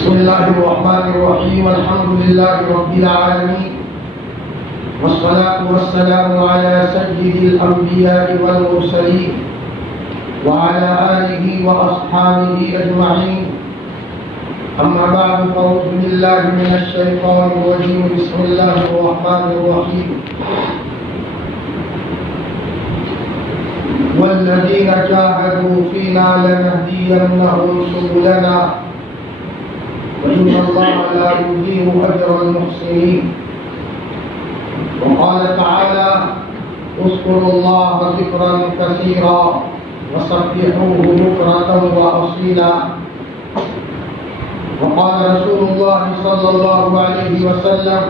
بسم الله الرحمن الرحيم. الحمد لله رب العالمين، والصلاة والسلام على سيد الأنبياء والمرسلين وعلى آله وأصحابه أجمعين. أما بعد، فأعوذ بالله من الشيطان الرجيم. بسم الله الرحمن الرحيم. والذين جاهدوا فينا لنهدينهم سبلنا وإن الله لا يضيع أجر المحسنين. وقال تعالى: اذكروا الله ذكرا كثيرا وسبحوه بكرة وأصيلا. وقال رسول الله صلى الله عليه وسلم: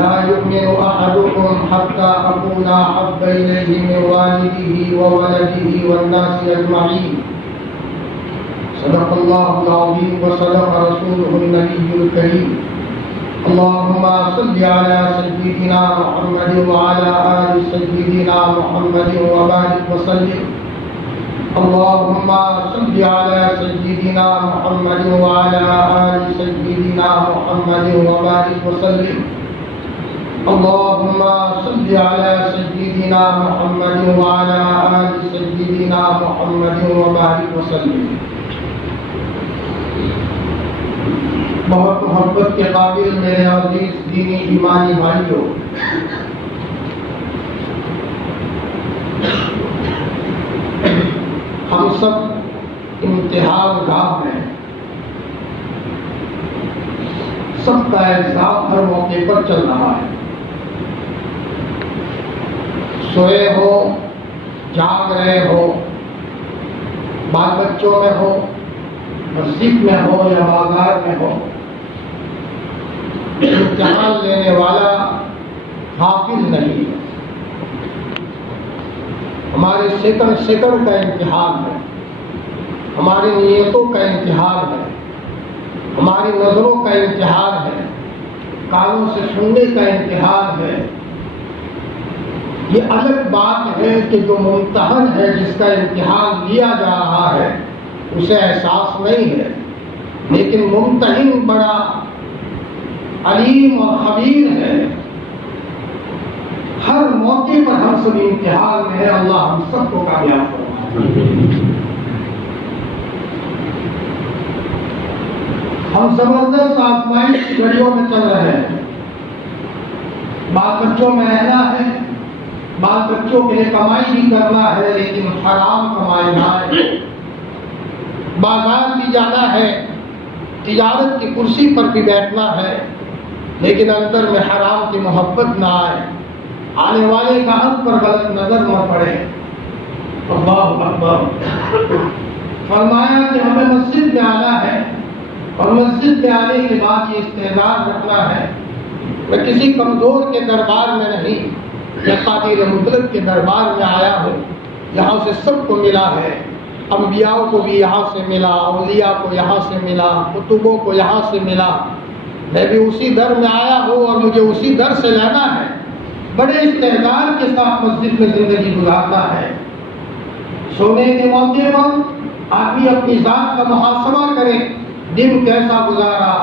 لا يؤمن أحدكم حتى أكون أحب إليه من والده وولده والناس أجمعين. صدق الله العظيم وصدق رسوله النبي الكريم. اللهم صل على سيدنا محمد وعلى آل سيدنا محمد وبارك وسلم. اللهم صل على سيدنا محمد وعلى آل سيدنا محمد وبارك وسلم. اللهم صل على سيدنا محمد وعلى آل سيدنا محمد وبارك وسلم. بہت محبت کے قابل میرے عزیز دینی ایمانی بھائیوں، ہم سب امتحان گاہ میں سب کا ایگزام ہر موقع پر چل رہا ہے. سوئے ہو، جاگ رہے ہو، بال بچوں میں ہو، مسجد میں ہو یا بازار میں ہو، امتحان لینے والا حافظ نہیں ہے. ہمارے سیکنڈ کا امتحان ہے، ہماری نیتوں کا امتحان ہے، ہماری نظروں کا امتحان ہے، کانوں سے سننے کا امتحان ہے. یہ الگ بات ہے کہ جو ممتحن ہے، جس کا امتحان لیا جا رہا ہے، اسے احساس نہیں ہے، لیکن ممتحن بڑا علیم اور خبیر ہے. ہر موقع پر ہم سب امتحان میں ہیں. اللہ ہم سب کو کامیاب فرمائے. ہم زبردست آزمائش کی گھڑیوں میں چل رہے ہیں. بال بچوں میں رہنا ہے، بال بچوں کے لیے کمائی بھی کرنا ہے، لیکن حرام کمائی نہ ہے. بازار بھی جانا ہے، تجارت کی کرسی پر بھی بیٹھنا ہے، لیکن اندر میں حرام کی محبت نہ آئے، آنے والے گاہک پر غلط نظر نہ پڑے. اللہ اکبر. فرمایا کہ ہمیں مسجد میں آنا ہے، اور مسجد میں آنے کے بعد یہ استعداد رکھنا ہے: میں کسی کمزور کے دربار میں نہیں، میں قادر مطلق کے دربار میں آیا ہوں. یہاں سے سب کو ملا ہے، انبیاء کو بھی یہاں سے ملا، اولیاء کو یہاں سے ملا، کتبوں کو یہاں سے ملا. میں بھی اسی در میں آیا ہوں اور مجھے اسی در سے لینا ہے. بڑے استعداد کے ساتھ مسجد میں زندگی گزارنا ہے. سونے کے موقع پر آدمی اپنی ذات کا محاسبہ کرے، دن کیسا گزارا،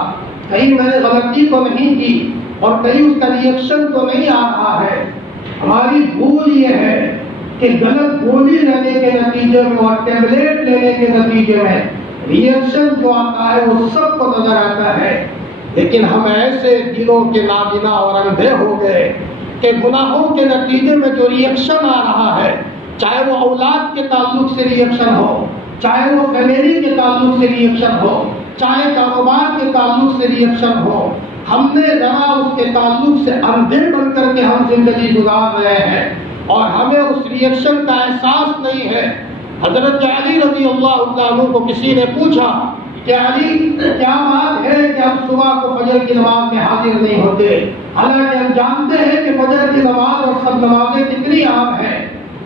کہیں میں نے غلطی تو نہیں کی اور کہیں اس کا ریئیکشن تو نہیں آ رہا ہے. ہماری بھول یہ ہے کہ غلط گولی لینے کے نتیجے میں اور ٹیبلیٹ لینے کے نتیجے میں ریئیکشن جو آتا ہے وہ سب کو نظر آتا ہے، لیکن ہم ایسے دلوں کے نابینا اور اندھے ہو گئے کہ گناہوں کے نتیجے میں جو ریئیکشن آ رہا ہے، چاہے وہ اولاد کے تعلق سے ریئیکشن ہو، چاہے وہ فیملی کے تعلق سے ریئیکشن ہو، چاہے کاروبار کے تعلق سے ریئیکشن ہو، ہم نے ذرا اس کے تعلق سے اندھے بن کر کے ہم زندگی گزار رہے ہیں اور ہمیں اس ریئیکشن کا احساس نہیں ہے. حضرت علی رضی اللہ عنہ کو کسی نے پوچھا کہ علی، کیا بات ہے کہ آپ صبح کو فجر کی نماز میں حاضر نہیں ہوتے، حالانکہ ہم جانتے ہیں کہ فجر کی نماز اور سب نمازیں کتنی اہم ہیں.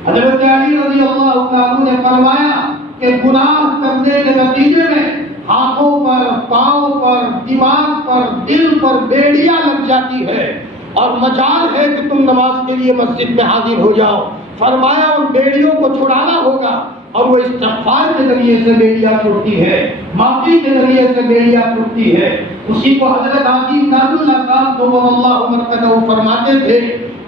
حضرت علی رضی اللہ عنہ نے فرمایا کہ گناہ کرنے کے نتیجے میں ہاتھوں پر، پاؤں پر، دماغ پر، دل پر بیڑیاں لگ جاتی ہے، اور مجال ہے کہ تم نماز کے لیے مسجد میں حاضر ہو جاؤ. فرمایا ان بیڑیوں کو چھڑانا ہوگا اور وہ استغفار کے ذریعے سے بیڑیاں چھوڑتی ہے، معافی کے ذریعے سے بیڑیاں چھوڑتی ہے۔ اسی کو حضرت عظیم ناز اللہ صاحب نور اللہ مرقدہ فرماتے تھے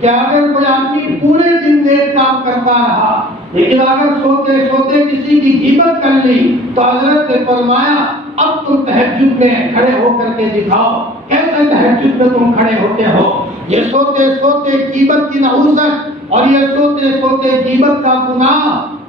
کہ اگر کوئی آدمی پورے دن نیک کام کرتا رہا لیکن اگر سوتے سوتے کسی کی غیبت کر لی تو حضرت نے فرمایا اب تم تہجد میں کھڑے ہو کر کے دکھاؤ کیسے تہجد میں تم کھڑے ہوتے ہو۔ یہ سوتے سوتے غیبت کی نحوست اور یہ سوتے سوتے غیبت کا گناہ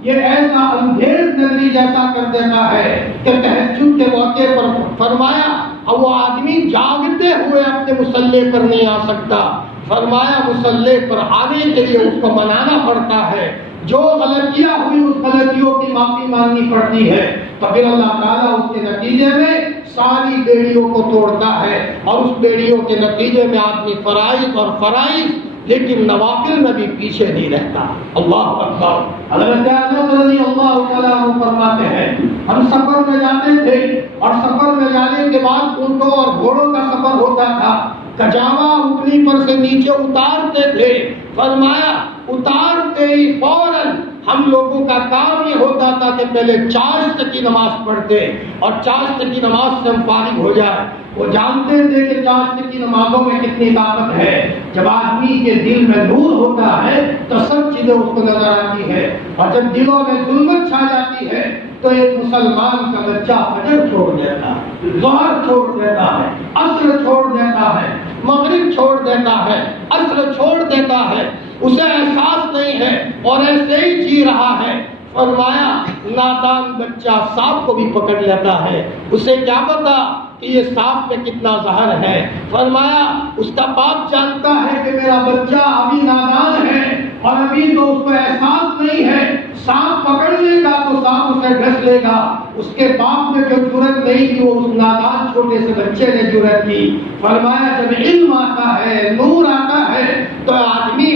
یہ ایسا اندھیر نگری جیسا کر دیتا ہے کہ تہجد کے موقع پر فرمایا اور وہ آدمی جاگتے ہوئے اپنے مصلی پر نہیں آ سکتا، فرمایا مصلی پر آنے کے لیے اس کو منانا پڑتا ہے، جو غلطیاں ہوئی اس غلطیوں کی معافی مانگنی پڑتی ہے، تو پھر اللہ تعالیٰ اس کے نتیجے میں ساری بیڑیوں کو توڑتا ہے اور اس بیڑیوں کے نتیجے میں آدمی فرائض لیکن نوافل میں بھی پیچھے نہیں رہتا۔ اللہ اکبر۔ حضرت انس رضی اللہ تعالیٰ عنہ فرماتے ہیں ہم سفر میں جاتے تھے اور سفر میں جانے کے بعد اونٹوں اور گھوڑوں کا سفر ہوتا تھا، کجاوا اونٹنی پر سے نیچے اتارتے تھے، فرمایا اتارتے ہی فوراً ہم لوگوں کا کام یہ ہوتا تھا کہ پہلے چاشت کی نماز پڑھتے اور چاشت کی نماز سے ہم فارغ ہو جائے۔ وہ جانتے تھے کہ چاشت کی نمازوں میں کتنی طاقت ہے، جب آدمی کے دل میں نور ہوتا ہے تو سب چیزیں اس کو نظر آتی ہے، اور جب دلوں میں ظلمت چھا جاتی ہے تو ایک مسلمان کا بچہ فجر چھوڑ دیتا ہے، ظہر چھوڑ دیتا ہے، عصر چھوڑ دیتا ہے، مغرب چھوڑ دیتا ہے، عصر چھوڑ دیتا ہے، اسے احساس نہیں ہے اور ایسے ہی جی رہا ہے۔ فرمایا نادان بچہ سانپ کو بھی پکڑ لیتا ہے، اسے کیا پتا کہ یہ سانپ میں کتنا زہر ہے۔ فرمایا اس کا باپ جانتا ہے کہ میرا بچہ ابھی نادان ہے اور ابھی تو اس کو احساس نہیں ہے، سانپ پکڑ لے گا تو سانپ اسے ڈس لے گا۔ اس کے باپ نے جو جرأت نہیں کی وہ اس نادان چھوٹے سے بچے نے جرأت کی۔ فرمایا جب علم آتا ہے، نور آتا ہے تو آدمی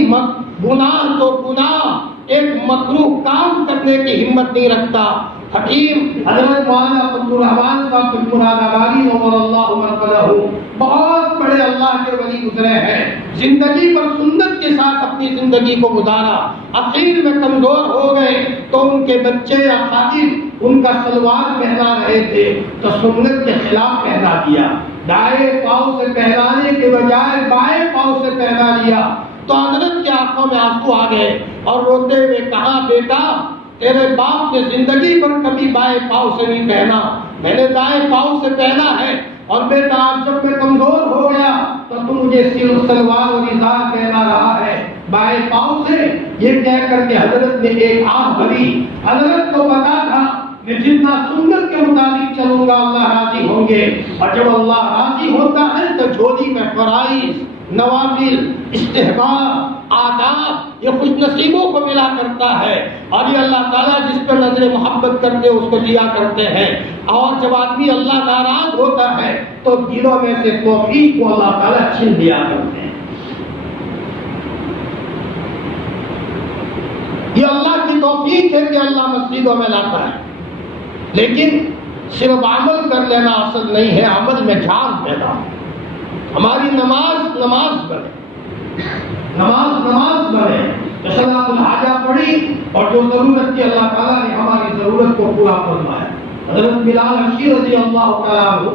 گناہ تو گناہ ایک مکروہ کام کرنے کی ہمت نہیں رکھتا۔ حکیم حضرت مولانا عبد الرحمان صاحب مراد آبادی نور اللہ مرقدہ بہت بڑے اللہ کے ولی گزرے ہیں، زندگی پر سنت کے ساتھ اپنی زندگی کو گزارا، اخیر میں کمزور ہو گئے تو ان کے بچے یا خادم ان کا سلوار پہنا رہے تھے تو سنت کے خلاف پہنا دیا، دائیں پاؤں سے پہنانے کے بجائے بائیں پاؤں سے پہنا دیا تو حضرت کے آنکھوں میں آنسو آ گئے اور روتے ہوئے کہا بیٹا تیرے باپ نے زندگی پر کبھی بائیں پاؤں سے نہیں پہنا، میں نے دائیں پاؤں سے پہنا ہے، اور بیٹا آج جب میں کمزور ہو گیا تو تم مجھے سلوار اور ازار پہنا رہا ہے بائیں پاؤں سے۔ یہ کہہ کر کے حضرت نے ایک آنکھ بھری۔ حضرت کو پتا تھا میں جتنا سنت کے مطابق چلوں گا اللہ راضی ہوں گے، اور جب اللہ راضی ہوتا ہے تو جھولی میں فرائض، نوافل، استحباب، آداب یہ خوش نصیبوں کو ملا کرتا ہے، اور یہ اللہ تعالیٰ جس پر نظر محبت کرتے اس کو دیا کرتے ہیں۔ اور جب آدمی اللہ ناراض ہوتا ہے تو دلوں میں سے توفیق کو اللہ تعالیٰ چھین دیا کرتے ہیں۔ یہ اللہ کی توفیق ہے کہ اللہ مسجدوں میں لاتا ہے، لیکن صرف عمل کر لینا اصل نہیں ہے، عمل میں جان پیدا ہو۔ ہماری نماز بنے، نماز بنے، صلاۃ الحاجہ پڑھی اور جو ضرورت تھی اللہ تعالیٰ نے ہماری ضرورت کو پورا فرمایا۔ حضرت بلال حبشی رضی اللہ تعالیٰ عنہ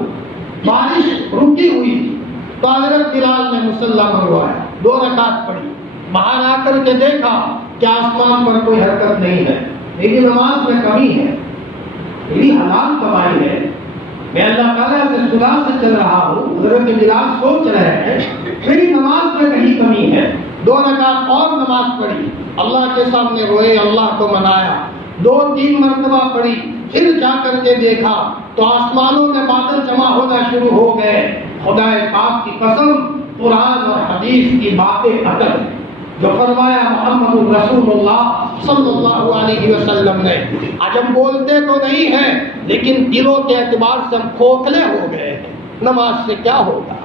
بارش رکی ہوئی تھی تو حضرت بلال نے مصلی منگوایا، 2 رکعت پڑھی، باہر آ کر کے دیکھا کہ آسمان پر کوئی حرکت نہیں ہے، میری نماز میں کمی ہے، میری حلال کمائی ہے، میں اللہ تعالیٰ سے صلح سے چل رہا ہوں۔ حضرت بلال سوچ رہے ہیں میری نماز میں کہیں کمی ہے، 2 رکعت اور نماز پڑھی، اللہ کے سامنے روئے، اللہ کو منایا، 2-3 مرتبہ پڑھی، پھر جا کر کے دیکھا تو آسمانوں میں بادل جمع ہونا شروع ہو گئے۔ خدا پاک کی قسم قرآن اور حدیث کی باتیں عقل جو فرمایا محمد رسول اللہ صلی اللہ علیہ وسلم نے، آج ہم بولتے تو نہیں ہیں لیکن دلوں کے اعتبار سے ہم کھوکھلے ہو گئے ہیں۔ نماز سے کیا ہوگا،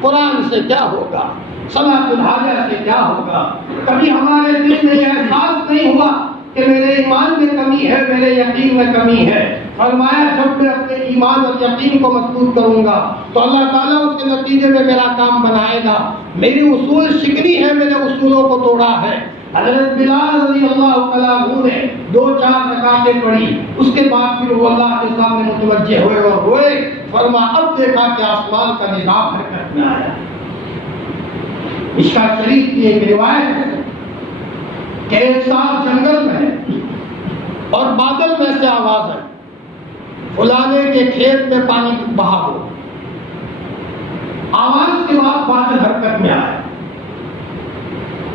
قرآن سے کیا ہوگا، صلاۃ الحاجہ سے کیا ہوگا؟ کبھی ہمارے دل میں یہ احساس نہیں ہوا کہ میرے ایمان میں کمی ہے، میرے یقین میں کمی ہے۔ فرمایا جب میں اپنے ایمان اور یقین کو مضبوط کروں گا تو اللہ تعالیٰ اس کے نتیجے میں میرا کام بنائے گا۔ میری اصول شکنی ہے، میں نے اصولوں کو توڑا ہے، حضرت بلال رضی اللہ تعالیٰ عنہ نے 2-4 رکعتیں پڑھی، اس کے بعد پھر وہ اللہ کے سامنے متوجہ ہوئے اور روئے، فرما اب دیکھا کہ آسمان کا نظام حرکت میں آیا۔ مشکوٰۃ شریف کی ایک روایت ہے کہ ایک ساتھ جنگل میں اور بادل میں سے آواز آئی، فلانے کے کھیت میں پانی بہا ہو۔ آواز کے بعد بادل حرکت میں آیا،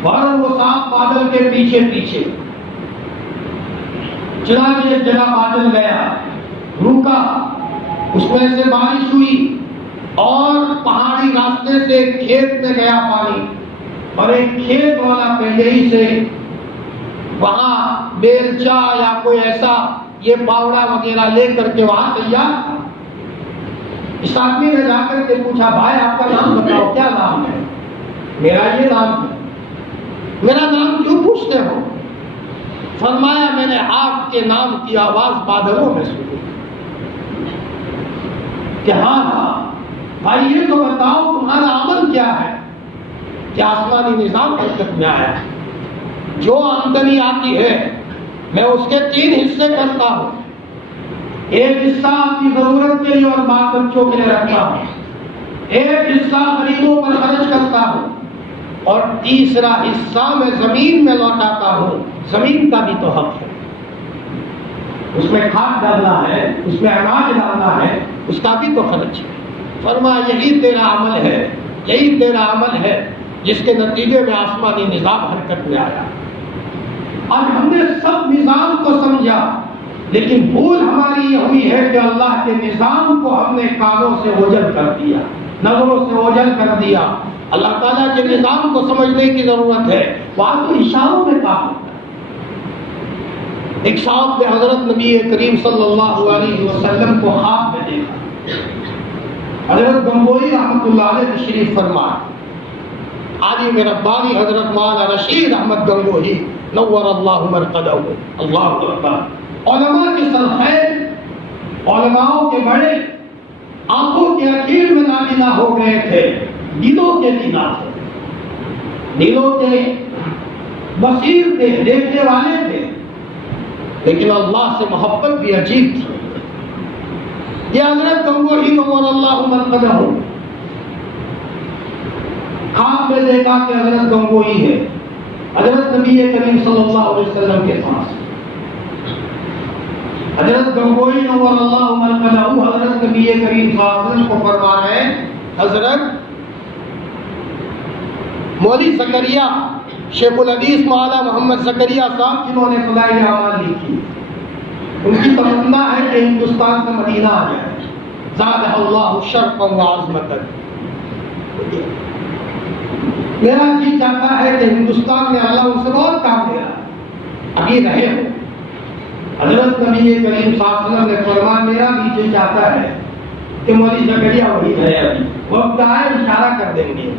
اور وہ سانپ بادل کے پیچھے پیچھے، چنانچہ ایک جگہ بادل گیا، رکا، اس میں سے بارش ہوئی اور پہاڑی راستے سے کھیت میں گیا پانی، اور ایک کھیت والا پہلے ہی سے وہاں بیلچا یا کوئی ایسا یہ پاوڑا وغیرہ لے کر کے وہاں تیار تھا۔ اس آدمی نے جا کر کے پوچھا، بھائی آپ کا نام بتاؤ، کیا نام ہے؟ میرا یہ نام ہے۔ میرا نام کیوں پوچھتے ہو؟ فرمایا میں نے آپ کے نام کی آواز بادلوں میں سنی کہ ہاں بھائی یہ تو بتاؤ تمہارا عمل کیا ہے کہ آسمانی نظام حرکت میں آیا؟ جو آمدنی آتی ہے میں اس کے 3 حصے کرتا ہوں، ایک حصہ آپ کی ضرورت کے لیے اور بال بچوں کے لیے رکھتا ہوں، ایک حصہ غریبوں پر خرچ کرتا ہوں، اور تیسرا حصہ میں زمین میں لوٹاتا ہوں۔ زمین کا بھی تو حق ہے، اس میں کھاد ڈالنا ہے، اس میں اناج ڈالنا ہے، اس کا بھی تو خرچ ہے۔ فرمایا یہی تیرا عمل ہے، یہی تیرا عمل ہے جس کے نتیجے میں آسمانی نظام حرکت میں آیا۔ آج ہم نے سب نظام کو سمجھا، لیکن بھول ہماری یہ ہوئی ہے کہ اللہ کے نظام کو ہم نے کانوں سے اوجھل کر دیا، نظروں سے اوجھل کر دیا۔ اللہ تعالیٰ کے نظام کو سمجھنے کی ضرورت ہے، وہاں تو اشاروں میں کام ہوتا ہے۔ ایک صاحب نے حضرت نبی کریم صلی اللہ علیہ وسلم کو خواب میں دیکھا۔ حضرت گنگوئی رحمۃ اللہ علیہ تشریف فرما، عالم ربانی حضرت مولانا رشید احمد گنگوئی نور اللہ مرقدہ، اللہ اکبر۔ علماء کے سرخیر، علماء کے بڑے، آنکھوں کے اخیر میں نابینا ہو گئے تھے، دلوں کے بینا تھے، دلوں کے بصیر تھے، دیکھنے والے تھے، لیکن اللہ سے محبت بھی عجیب تھی۔ یہ حضرت گنگوئی نور اللہ مرقدہ خواب میں دیکھا کہ حضرت گنگوئی ہے حضرت نبی کریم صلی اللہ علیہ وسلم کے پاس۔ حضرت گنگوئی نور اللہ مرقدہ حضرت نبی کریم صلی اللہ علیہ وسلم کو فرما رہے ہیں، حضرت مولوی زکریا شیخ الحدیث مولانا محمد زکریا صاحب جنہوں نے فضائل اعمال لکھی، ان کی تمنا ہے کہ ہندوستان سے مدینہ آ جائے، زادہ اللہ شرفا و عظمتا۔ میرا جی چاہتا ہے کہ ہندوستان میں اللہ ان سے بہت کام دے رہا، ابھی رہے ہو۔ حضرت نبی کریم صلی اللہ علیہ وسلم نے فرمایا میرا بھی جی چاہتا ہے کہ مولوی زکریا وہی رہے، ابھی وقت آئے اشارہ کر دیں گے۔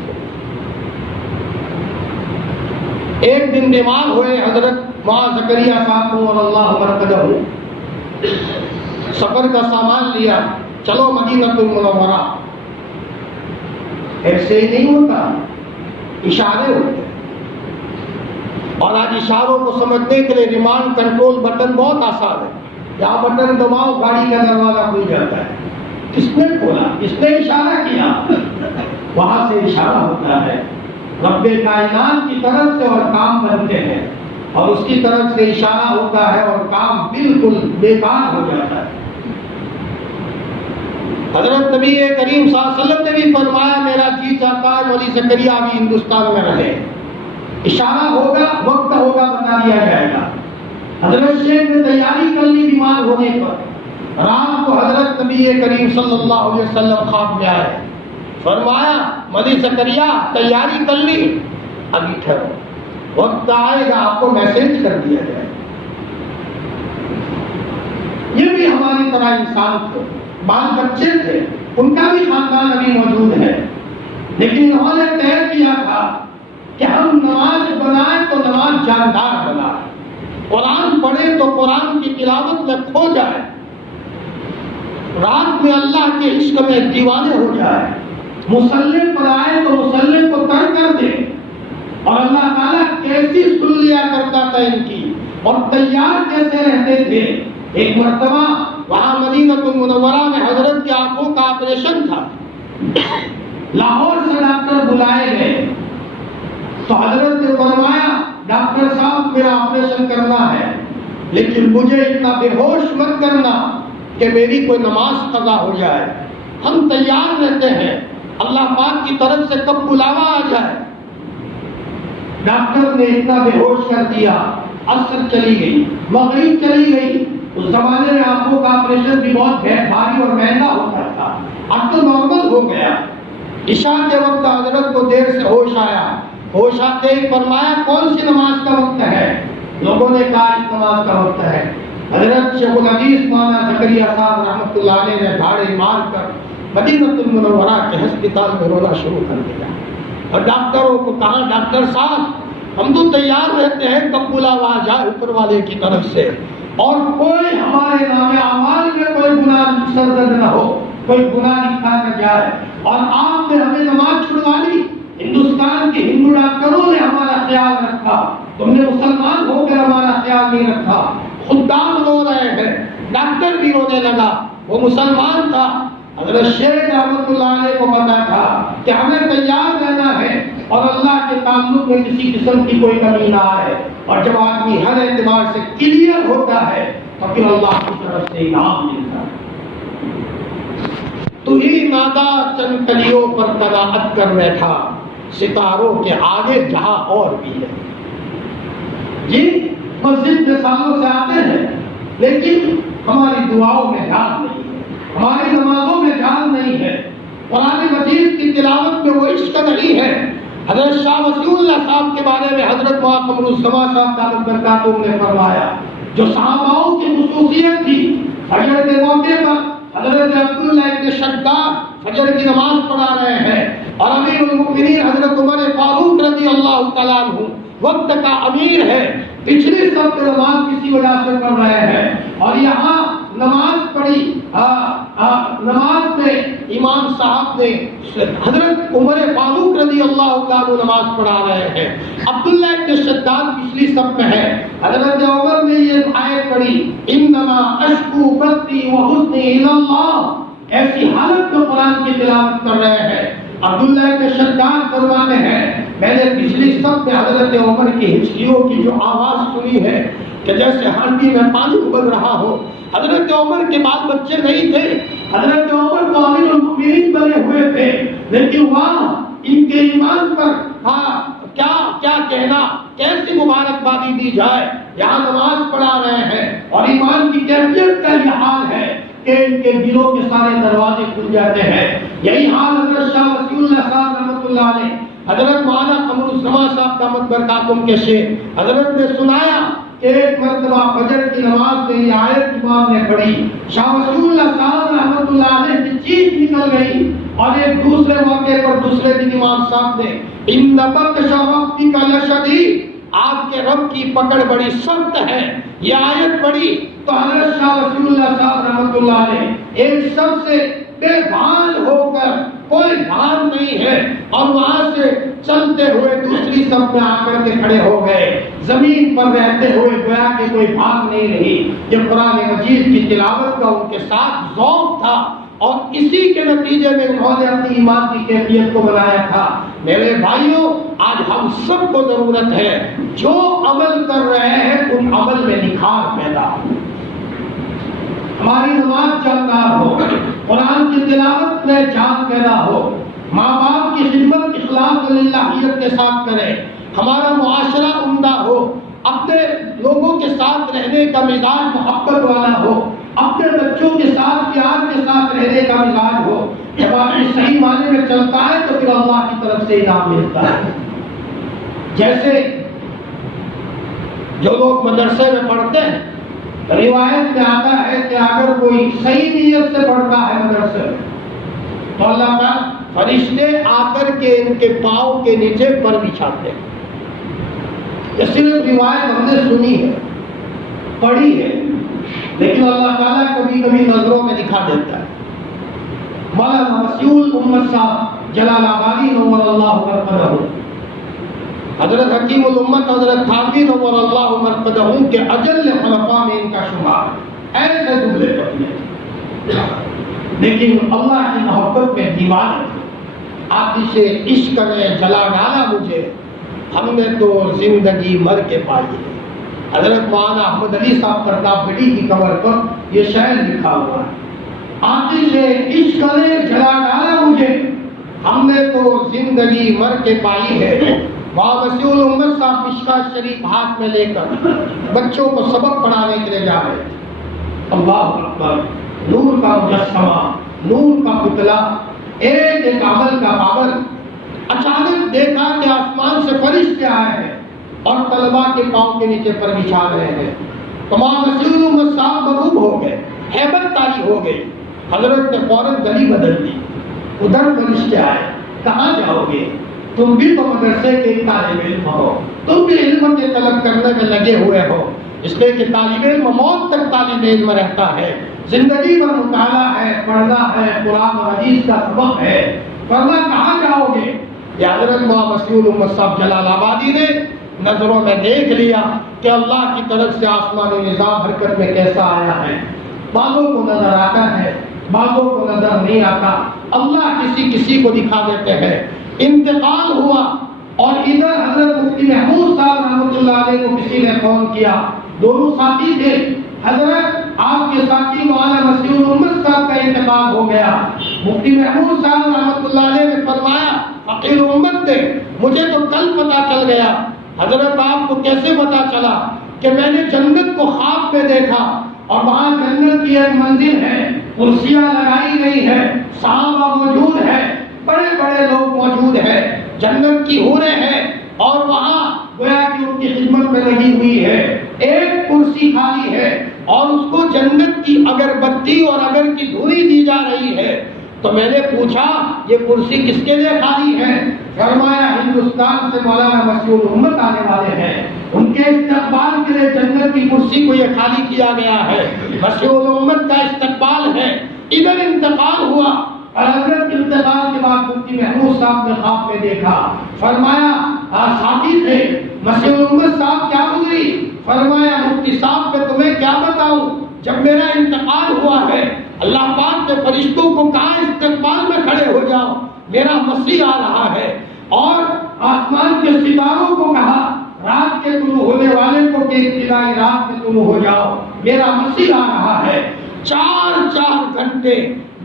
ایک دن بیمار ہوئے حضرت مولانا زکریا صاحب کو اور اللہ مرقدہ، سفر کا سامان لیا، چلو مدینہ المنورہ۔ ایسے ہی نہیں ہوتا، اشارے ہوتے، اور آج اشاروں کو سمجھنے کے لیے ریمانڈ کنٹرول بٹن بہت آسان ہے، یہاں بٹن دباؤ گاڑی کا دروازہ کھل جاتا ہے۔ کس نے کھولا؟ کس نے اشارہ کیا؟ وہاں سے اشارہ ہوتا ہے، رب کائنات کی طرف سے، اور کام بنتے ہیں، اور اس کی طرف سے اشارہ ہوتا ہے اور کام بالکل بیکار ہو جاتا ہے۔ حضرت نبی کریم صلی اللہ علیہ وسلم نے بھی فرمایا میرا جی چاہتا ہے مولوی زکریا بھی ہندوستان میں رہے، اشارہ ہوگا، وقت ہوگا، بتا دیا جائے گا۔ حضرت شیخ نے تیاری کر لی بیمار ہونے پر، رات کو حضرت نبی کریم صلی اللہ علیہ وسلم خواب میں آئے، فرمایا مولوی زکریا تیاری کر لی، ابھی ٹھہرو، وقت آئے گا آپ کو میسج کر دیا جائے گا۔ یہ بھی ہماری طرح انسان تھے، بال بچے تھے، ان کا بھی خاندان ابھی موجود ہے، لیکن انہوں نے طے کیا تھا کہ ہم نماز بنائیں تو نماز جاندار بنائیں، قرآن پڑھیں تو قرآن کی تلاوت میں کھو جائیں، رات میں اللہ کے عشق میں دیوانے ہو جائیں، مصلی پر آئے تو مصلی کو ترک کر دیں، اور اللہ تعالیٰ کیسی سن لیا کرتا تھا ان کی، اور تیار کیسے رہتے تھے۔ ایک مرتبہ وہاں مدینہ المنورہ میں حضرت کی آنکھوں کا آپریشن تھا، لاہور سے ڈاکٹر بلائے گئے تو حضرت نے فرمایا ڈاکٹر صاحب میرا آپریشن کرنا ہے، لیکن مجھے اتنا بے ہوش مت کرنا کہ میری کوئی نماز قضا ہو جائے۔ ہم تیار رہتے ہیں اللہ پاک کی طرف سے کب بلاوا آ جائے۔ ڈاکٹر نے اتنا بے ہوش کر دیا، عصر چلی گئی، مغرب چلی گئی۔ اس زمانے میں آنکھوں کا آپریشن بھی بہت بھاری اور مہنگا ہوتا تھا، اب تو نارمل ہو گیا۔ عشاء کے وقت حضرت کو دیر سے ہوش آیا، ہوش آتے ہی فرمایا کون سی نماز کا وقت ہے؟ لوگوں نے کہا اس نماز کا وقت ہے۔ حضرت شیخ الحدیث مولانا زکریا صاحب رحمۃ اللہ علیہ نے دھاڑے مار کر مدینہ المنورہ کے ہسپتال میں رونا شروع کر دیا، اور ڈاکٹروں کو کہا ڈاکٹر صاحب ہم تو تیار رہتے ہیں کب بلاوا آ جائے اوپر والے کی طرف سے، اور کوئی ہمارے نام اعمال میں کوئی گناہ سرزد نہ ہو، کوئی گناہ لکھا نہ جائے، اور آپ نے ہمیں نماز چھڑوا لی۔ ہندوستان کے ہندو ڈاکٹروں نے ہمارا خیال رکھا، تم نے مسلمان ہو کر ہمارا خیال نہیں رکھا۔ خدام رو رہے ہیں، ڈاکٹر بھی رونے لگا، وہ مسلمان تھا۔ حضرت شیخ رحمۃ اللہ علیہ کو پتا تھا کہ ہمیں تیار رہنا ہے اور اللہ کے تعلق میں کسی قسم کی کوئی کمی نہ آئے، اور جب آدمی ہر اعتبار سے کلیئر ہوتا ہے تو پھر اللہ کی طرف سے انعام ملتا ہے۔ تو ہی نادا چند کلیوں پر قناعت کر بیٹھا، ستاروں کے آگے جہاں اور بھی ہے۔ جی مسجد میں سالوں سے آتے ہیں لیکن ہماری دعاؤں میں جان نہیں ہے، ہماری نمازوں میں جان نہیں ہے، قرآن مجید کی تلاوت میں وہ عشق نہیں ہے۔ حضرت شاہ وسیع اللہ صاحب کے بارے میں حضرت محمد الزما صاحب دامت برکاتہم نے فرمایا، جو صحاباؤں کی خصوصیت تھی، فجر کے موقع پر حضرت عبداللہ ابن شداد فجر کی نماز پڑھا رہے ہیں، اور امیر المؤمنین حضرت عمر فاروق رضی اللہ تعالیٰ عنہ وقت کا امیر ہے، پچھلی صف میں نماز کسی وجہ سے پڑھ رہے ہیں، اور یہاں نماز پڑھی، نماز میں امام صاحب نے حضرت عمر فاروق رضی اللہ تعالیٰ نماز پڑھا رہے ہیں، عبداللہ ابن شداد پچھلی صف میں ہے۔ حضرت عمر نے یہ آیت پڑھی، انما اشکو بثی وحزنی الی اللہ، ایسی حالت میں قرآن کی تلاوت کر رہے ہیں۔ عبداللہ ابن شداد فرماتے ہیں میں نے پچھلی صف میں حضرت عمر کی ہچکیوں کی جو آواز سنی ہے کہ جیسے ہانڈی میں پانی ابل رہا ہو۔ حضرت عمر کے بال بچے نہیں تھے، حضرت عمر تو امیر المؤمنین بنے ہوئے تھے، لیکن وہاں ان کے ایمان پر کیا کہنا، کیسی مبارکبادی دی جائے۔ یہاں نماز پڑھا رہے ہیں اور ایمان کی کیفیت کا یہ حال ہے کہ ان کے دلوں کے سارے دروازے کھل جاتے ہیں۔ یہی حال حضرت شاہ وسیع اللہ صاحب رحمۃ اللہ علیہ، حضرت مولانا قمر الزما صاحب دامت برکاتہم کے شیخ حضرت نے سنایا کہ ایک مرتبہ فجر کی نماز میں یہ آیت امام نے پڑھی، شاہ وسیع اللہ صاحب رحمۃ اللہ علیہ کی چیخ نکل گئی، اور ایک دوسرے موقع پر دوسرے دن امام صاحب نے ان بطش ربک لشدید، آپ کے رب کی پکڑ بڑی سخت ہے، یہ آیت پڑھی تو حضرت شاہ وسیع اللہ صاحب رحمۃ اللہ علیہ ایک سب سے بے بھان ہو کر، کوئی بھان نہیں ہے، اور وہاں سے چلتے ہوئے دوسری صف میں آ کر کے کھڑے ہو گئے، زمین پر رہتے ہوئے گویا کہ کوئی بھان نہیں رہی۔ یہ قرآن مجید کی تلاوت کا ان کے ساتھ ذوق تھا، اور اسی کے نتیجے میں انہوں نے اپنی ایمان کی کیفیت کو بنایا تھا۔ میرے بھائیوں، آج ہم سب کو ضرورت ہے جو عمل کر رہے ہیں ان عمل میں نکھار پیدا ہو، ہماری نماز جاندار ہو، قرآن کی تلاوت میں جان پیدا ہو، ماں باپ کی خدمت اخلاص و للہیت کے ساتھ کریں، ہمارا معاشرہ عمدہ ہو، اپنے لوگوں کے ساتھ رہنے کا مزاج محبت والا ہو، اپنے بچوں کے ساتھ پیار کے ساتھ رہنے کا مزاج ہو۔ جب آدمی صحیح معنی میں چلتا ہے تو پھر اللہ کی طرف سے انعام ملتا ہے۔ جیسے جو لوگ مدرسے میں پڑھتے ہیں، روایت میں آتا ہے کہ اگر کوئی صحیح نیت سے پڑھتا ہے مدرسے میں تو اللہ کا فرشتے آ کر کے ان کے پاؤں کے نیچے پر بچھاتے ہیں۔ یہ صرف روایت ہم نے سنی ہے، پڑھی ہے، لیکن اللہ تعالیٰ کبھی کبھی نظروں میں دکھا دیتا ہے۔ مولانا وسیع الامت صاحب جلال آبادی نور اللہ مرقدہ، حضرت حکیم الامت حضرت تھانوی نور اللہ مرقدہ کے اجل خلفاء میں ان کا شمار ہے، ایسے دبلے پتلے، لیکن اللہ کی محبت میں دیوانے تھے۔ آتش عشق نے جلا ڈالا مجھے، ہم نے تو زندگی مر کے پائی ہے۔ حضرت مولانا احمد علی صاحب پرتاپ گڑھی کی کور پر یہ شعر لکھا ہوا ہے، آتش عشق نے جلا ڈالا مجھے، ہم نے تو زندگی مر کے پائی ہے۔ وہاں وسیع الامت صاحب مشکوٰۃ شریف ہاتھ میں لے کر بچوں کو سبق پڑھانے کے لیے جا رہے تھے۔ اللہ اکبر، نور کا مجسمہ، نور کا پتلا، ایک عمل کا پابند۔ اچانک دیکھا کہ آسمان سے فرشتے آئے ہیں اور طلباء کے پاؤں کے نیچے پر بچھا رہے ہیں۔ تمام وسیع الامت صاحب مغلوب ہو گئے، ہیبت طاری ہو گئی۔ حضرت نے فوراً گلی بدل دی، ادھر فرشتے آئے، کہاں جاؤ گے؟ تم بھی تو مدرسے کے طالب علم ہو، تم بھی علم کے طلب کرنے میں لگے ہوئے ہو، اس لیے کہ طالب علم موت تک طالب علم رہتا ہے، زندگی بھر مطالعہ ہے، پڑھنا ہے، قرآن اور حدیث کا سبق ہے، ورنہ کہاں جاؤ گے؟ یا حضرت مولانا وسیع الامت صاحب جلال آبادی نے نظروں میں دیکھ لیا کہ اللہ کی طرف سے آسمانی نظام حرکت میں کیسا آیا ہے۔ بعضوں کو نظر آتا ہے، بعضوں کو نظر نہیں آتا، اللہ کسی کسی کو دکھا دیتے ہیں۔ انتقال ہوا اور ادھر حضرت مفتی محمود صاحب رحمۃ اللہ علیہ کو کسی نے فون کیا، دونوں ساتھی تھے۔ حضرت آپ کے ساتھی مولانا وسیع الامت صاحب کا انتقال ہو گیا۔ مفتی محمود صاحب رحمۃ اللہ علیہ نے فرمایا فقیر امت نے مجھے تو کل پتہ چل گیا۔ حضرت آپ کو کیسے پتہ چلا؟ کہ میں نے جنت کو خواب میں دیکھا اور وہاں جنت کی ایک منزل ہے، کرسیاں لگائی گئی ہے، صحابہ موجود ہے، بڑے بڑے لوگ موجود ہیں، جنت کی حوریں ہیں اور وہاں گویا کہ ان کی خدمت میں لگی ہوئی ہے، ایک کرسی خالی ہے اور اس کو جنت کی اگربتی اور اگر کی دھوئی دی جا رہی ہے۔ تو میں نے پوچھا یہ کرسی کس کے لیے خالی ہے؟ فرمایا ہندوستان سے مولانا وسیع الامت آنے والے ہیں، ان کے استقبال کے لیے جنت کی کرسی کو یہ خالی کیا گیا ہے، وسیع الامت کا استقبال ہے۔ ادھر انتقال ہوا اور حضرت انتقال کے بعد مفتی محمود صاحب نے خواب میں دیکھا، فرمایا ساتھی تھے، وسیع الامت صاحب کیا گزری؟ فرمایا مفتی صاحب میں تمہیں کیا بتاؤں، جب میرا انتقال ہوا ہے اللہ پاک نے فرشتوں کو کہا استقبال میں کھڑے ہو جاؤ، میرا مسیح آ رہا ہے، اور آسمان کے ستاروں کو کہا رات کے طلوع ہونے والے کو کہ ابتدائی رات میں طلوع ہو جاؤ، میرا مسیح آ رہا ہے۔ 4 گھنٹے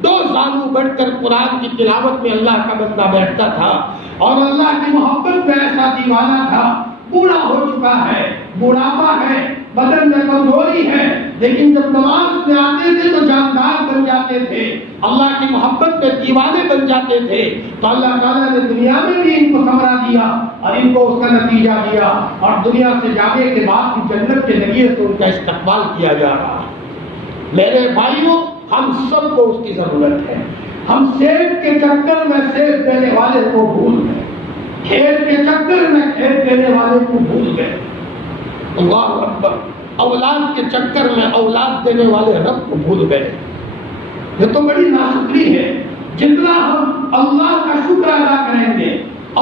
2 زانو بڑھ کر قرآن کی تلاوت میں اللہ کا بندہ بیٹھتا تھا اور اللہ کی محبت میں ایسا دیوانہ تھا، بوڑھا ہو چکا ہے، بوڑھاپا ہے، بدن میں کمزوری ہے، لیکن جب نماز میں آتے تھے تو جاندار بن جاتے تھے، اللہ کی محبت میں دیوانے بن جاتے تھے۔ تو اللہ تعالیٰ نے دنیا میں بھی ان کو ثمرہ دیا اور ان کو اس کا نتیجہ دیا، اور دنیا سے جانے کے بعد بھی جنت کے ذریعے سے ان کا استقبال کیا جا رہا ہے۔ میرے بھائیوں، ہم سب کو اس کی ضرورت ہے۔ ہم سیب کے چکر میں سیب دینے والے کو بھول گئے، کھیت کے چکر میں کھیت دینے والے کو بھول گئے۔ اللہ اکبر، اولاد کے چکر میں اولاد دینے والے رب کو بھول گئے۔ یہ تو بڑی ناشکری ہے۔ جتنا ہم اللہ کا شکر ادا کریں گے،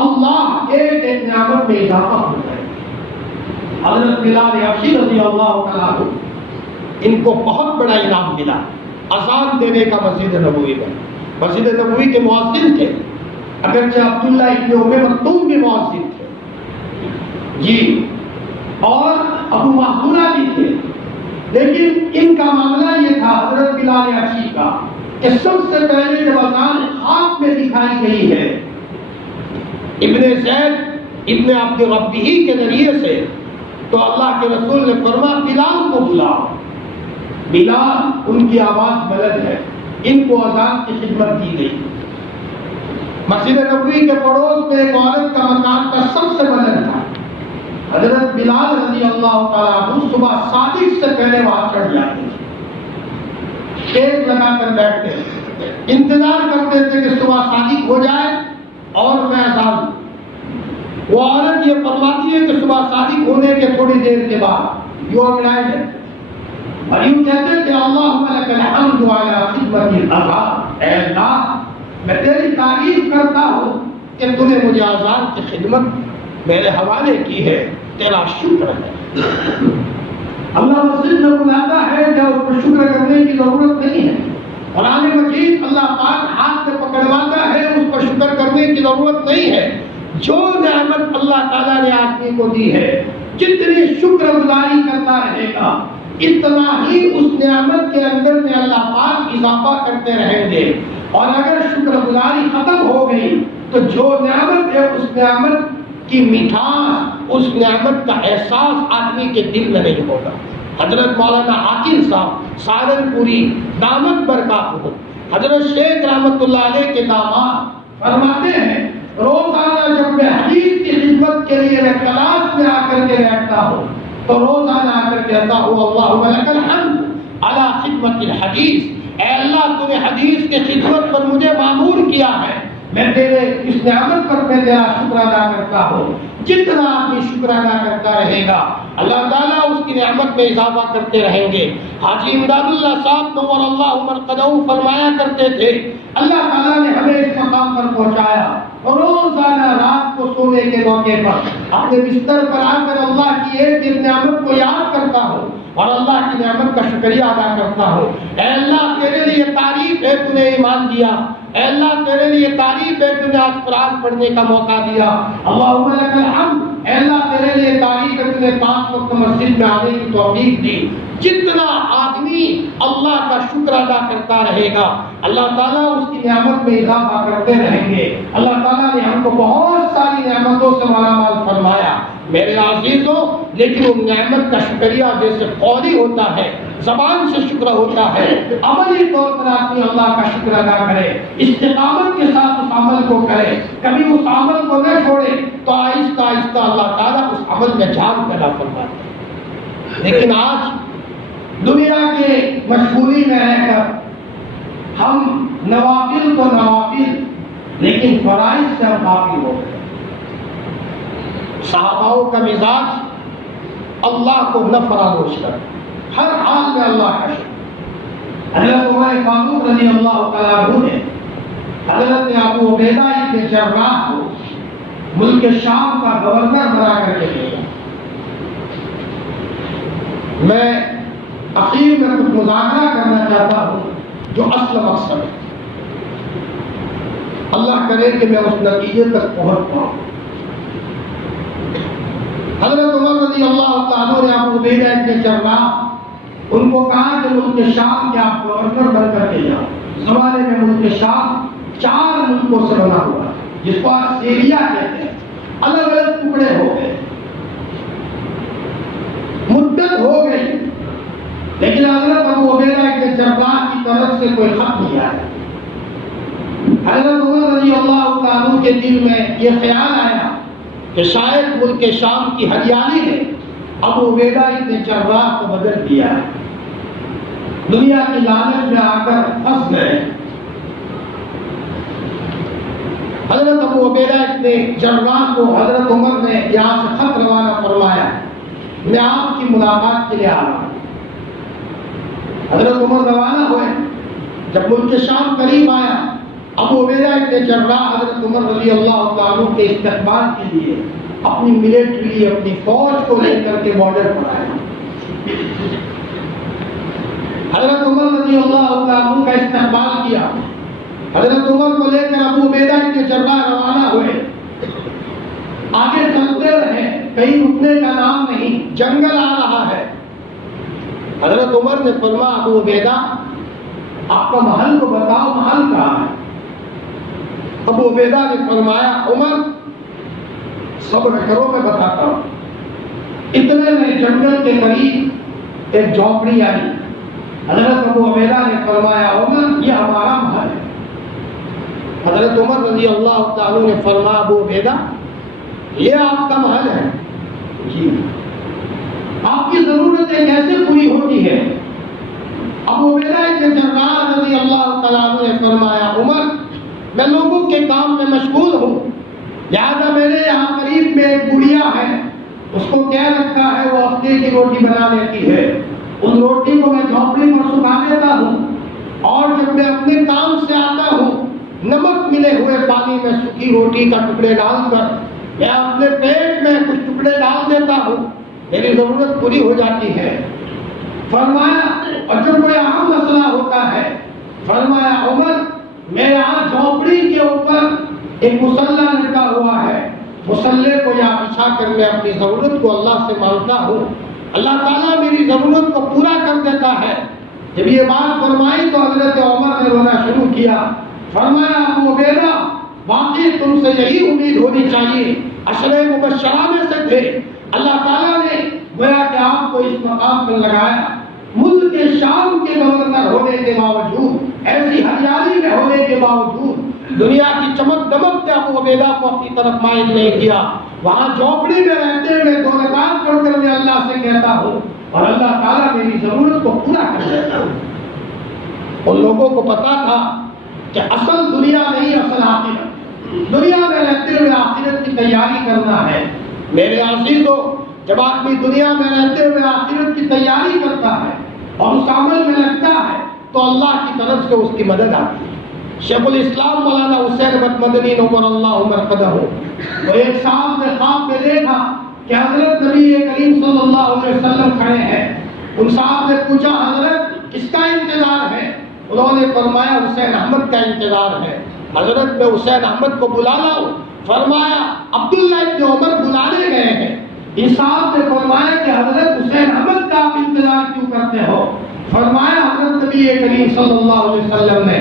اللہ ایک ایک نعمت میں اضافہ ہوتا ہے۔ حضرت بلال حبشی رضی اللہ تعالیٰ عنہ، ان کو بہت بڑا انعام ملا اذان دینے کا مسجد نبوی میں۔ مسجد نبوی کے مؤذن تھے، اگرچہ عبداللہ ابن ام مکتوم بھی مؤذن تھے جی، اور ابو محذورہ بھی تھے، لیکن ان کا معاملہ یہ تھا حضرت بلال حبشی کا کہ سب سے پہلے جب اذان خواب میں دکھائی گئی ہے ابن زید ابن عبد ربہ کے ذریعے سے، تو اللہ کے رسول نے فرمایا بلال کو بلاؤ۔ بلال ان کی آواز بلند ہے، ان کو اذان کی خدمت دی گئی۔ مسجد نبوی کے پڑوس میں ایک عورت کا مکان کا سب سے بلند تھا۔ حضرت بلال رضی اللہ تعالیٰ عنہ صبح صادق سے پہلے وہاں چڑھ جاتے تھے، ٹیک لگا کر بیٹھتے، انتظار کرتے تھے کہ صبح صادق ہو جائے اور میں اذان دوں۔ وہ عورت یہ فرماتی ہے کہ صبح صادق ہونے کے تھوڑی دیر کے بعد یوں ملائے جاتے اور یوں کہتے کہ اللہم لک الحمد علی خدمت الاذان، اے اللہ میں تیری تعریف کرتا ہوں کہ تو نے مجھے اذان کی خدمت میرے حوالے کی ہے، تیرا شکر ہے۔ اللہ مسجد میں بلاتا ہے جب اس پر شکر کرنے کی ضرورت نہیں ہے۔ قرآن مجید اللہ پاک ہاتھ سے پکڑواتا ہے، اس پر شکر کرنے کی ضرورت نہیں ہے۔ جو نعمت اللہ تعالیٰ نے آدمی کو دی ہے، جتنی شکر گزاری کرتا رہے گا اتنا ہی اس نعمت کے اندر میں اللہ پاک اضافہ کرتے رہیں گے۔ اور اگر شکر گزاری ختم ہو گئی تو جو نعمت ہے اس نعمت کی مٹھاس، اس نعمت کا احساس آدمی کے دل میں نہیں ہوگا۔ حضرت مولانا عاقل صاحب سہارنپوری دامت برکات ہو، حضرت شیخ رحمت اللہ علیہ کے داماد فرماتے ہیں روزانہ جب میں حدیث کی خدمت کے لیے میں کلاس میں آ کر کے بیٹھتا ہوں تو روزانہ آ کر کہتا ہوں اللہم لک الحمد علی خدمت الحدیث، اے اللہ تو نے حدیث کی خدمت پر مجھے مامور کیا ہے، میں تیرے اس نعمت پر میں تیرا شکر ادا کرتا ہوں۔ جتنا آدمی شکر ادا کرتا رہے گا اللہ تعالیٰ اس کی نعمت میں اضافہ کرتے رہیں گے۔ حاجی امداد اللہ صاحب نور اللہ مرقدہ فرمایا کرتے تھے اللہ تعالیٰ نے ہمیں اس مقام پر پہنچایا، روزانہ رات کو سونے کے موقع پر اپنے بستر پر آ کر اللہ کی ایک ایک نعمت کو یاد کرتا ہوں اور اللہ کی نعمت کا شکریہ ادا کرتا ہوں۔ اے اللہ تیرے لیے تعریف ہے تو نے ایمان دیا، اے اللہ تیرے لیے تعریف ہے تو نے آج قرآن پڑھنے کا موقع دیا، اللہم لک الحمد، اے اللہ تیرے لیے تعریف ہے تو نے 5 وقت مسجد میں آنے کی توفیق دی۔ جتنا آدمی اللہ کا شکر ادا کرتا رہے گا اللہ تعالیٰ اس کی نعمت میں اضافہ کرتے رہیں گے۔ اللہ تعالیٰ نے ہم کو بہت ساری نعمتوں سے مالا مال فرمایا میرے عزیزوں، لیکن ان نعمت کا شکریہ جیسے قولی ہوتا ہے، زبان سے شکر ہوتا ہے، عملی طور پر آدمی اللہ کا شکر ادا کرے، استقامت کے ساتھ اس عمل کو کرے، کبھی اس عمل کو نہ چھوڑے تو آہستہ آہستہ اللہ تعالیٰ اس عمل میں جان پیدا فرماتا ہے۔ لیکن آج دنیا کے مشغولی میں رہ کر ہم نوافل تو نوافل لیکن فرائض سے ہم غافل ہو گئے۔ صحاباؤں کا مزاج اللہ کو نہ فراموش کر، ہر حال میں اللہ کا شکر۔ حضرت عمر فاروق رضی اللہ تعالیٰ عنہ نے حضرت ابو عبیدہ ابن جراح کو ملک شام کا گورنر بنا کر کے بھیجا۔ میں اخیر میں کچھ مذاکرہ کرنا چاہتا ہوں جو اصل مقصد ہے، اللہ کرے کہ میں اس نتیجے تک پہنچ پاؤں۔ حضرت عمر رضی اللہ تعالیٰ نے ابو عبیدہ ابن جراح ان کو کہا کہ ملک شام کے آپ گورنر بن کر کے جاؤ۔ زمانے میں ملک شام 4 ملکوں سے بنا ہوا ہے جس کو آج سیریا کہتے ہیں، الگ الگ ٹکڑے ہو گئے، مدت ہو گئی، لیکن حضرت ابو عبیدہ ابن جراح کی طرف سے کوئی خط نہیں آیا۔ حضرت عمر رضی اللہ تعالیٰ کے دل میں یہ خیال آیا کہ شاید ملک شام کی ہریالی نے ابو عبیدہ ابن جراح کو بدل دیا ہے، دنیا کی لالچ میں آ کر پھنس گئے۔ حضرت ابو عبیدہ ابن جراح کو حضرت عمر نے یہاں سے خط روانہ فرمایا، میں آپ کی ملاقات کے لیے آ رہا ہوں۔ حضرت عمر روانہ ہوئے، جب ملک شام قریب آیا ابو عبیدہ ابن جراح حضرت عمر رضی اللہ تعالیٰ کے استقبال کے لیے اپنی ملٹری اپنی فوج کو لے کر کے بارڈر پر آیا۔ حضرت عمر رضی اللہ تعالیٰ کا استقبال کیا، حضرت عمر کو لے کر ابو عبیدہ ابن جراح روانہ ہوئے، آگے چلتے رہے، کہیں رکنے کا نام نہیں، جنگل آ رہا ہے۔ حضرت عمر نے فرمایا ابو عبیدہ آپ کا محل کو بتاؤ، محل کہاں ہے؟ ابو عبیدہ نے فرمایا عمر صبر کرو میں بتاتا ہوں۔ اتنے میں جنگل کے قریب ایک جھونپڑی آئی، حضرت ابو عبیدہ نے فرمایا عمر یہ ہمارا محل ہے۔ حضرت عمر رضی اللہ تعالیٰ نے فرمایا ابو عبیدہ یہ آپ کا محل ہے؟ جی۔ آپ کی ضرورتیں کیسے پوری ہوتی ہے؟ ابو عبیدہ ابن جراح رضی اللہ تعالیٰ نے فرمایا عمر میں لوگوں کے کام میں مشغول ہوں، لہٰذا میرے یہاں قریب میں ایک گڑیا ہے، اس کو کیا لگتا ہے وہ ہفتے کی روٹی بنا لیتی ہے، اس روٹی کو میں جھونپڑی پر سکھا دیتا ہوں اور جب میں اپنے کام سے آتا ہوں نمک ملے ہوئے پانی میں سوکھی روٹی کا ٹکڑے ڈال کر میں اپنے پیٹ میں کچھ ٹکڑے ڈال دیتا ہوں، میری ضرورت پوری ہو جاتی ہے۔ فرمایا اور جب کوئی اہم مسئلہ ہوتا ہے، فرمایا عمر میرے یہاں جھونپڑی کے اوپر ایک مصلی لٹا ہوا ہے، مصلی کو یا بچھا کر میں اپنی ضرورت کو اللہ سے مانگتا ہوں، اللہ تعالیٰ میری ضرورت کو پورا کر دیتا ہے۔ جب یہ بات فرمائی تو حضرت عمر نے رونا شروع کیا۔ فرمایا ابو عبیدہ واقعی تم سے یہی امید ہونی چاہیے، عشرہ مبشرہ میں سے تھے، اللہ تعالیٰ نے گویا کہ آپ کو اس مقام پر لگایا، ملک کے شام کے گورنر ہونے کے باوجود، ایسی ہریالی میں ہونے کے باوجود، دنیا کی چمک دمک نے ابو عبیدہ کو اپنی طرف مائل نہیں کیا۔ وہاں جھونپڑی میں رہتے ہوئے 2 رکعت پڑھ کر میں اللہ سے کہتا ہوں اور اللہ تعالیٰ میری ضرورت کو پورا کر دیتا ہوں۔ ان لوگوں کو پتا تھا کہ اصل دنیا نہیں، اصل آخرت، دنیا میں رہتے ہوئے آخرت کی تیاری کرنا ہے۔ میرے عزیزو، جب آدمی دنیا میں رہتے ہوئے آخرت کی تیاری کرتا ہے اور اس عمل میں لگتا ہے تو اللہ کی طرف سے اس کی مدد آتی ہے۔ شیخ الاسلام مولانا حسین احمد مدنی نور اللہ مرقدہ، وہ ایک صاحب نے خواب میں دیکھا کہ حضرت نبی کریم صلی اللہ علیہ وسلم کھڑے ہیں۔ ان صاحب نے پوچھا حضرت کس کا انتظار ہے؟ انہوں نے فرمایا حسین احمد کا انتظار ہے۔ حضرت میں حسین احمد کو بلا لاؤں؟ فرمایا عبداللہ ابن عمر بلانے گئے ہیں۔ اس صاحب نے فرمایا کہ حضرت حسین احمد کا آپ انتظار کیوں کرتے ہو؟ فرمایا حضرت نبی کریم صلی اللہ علیہ وسلم نے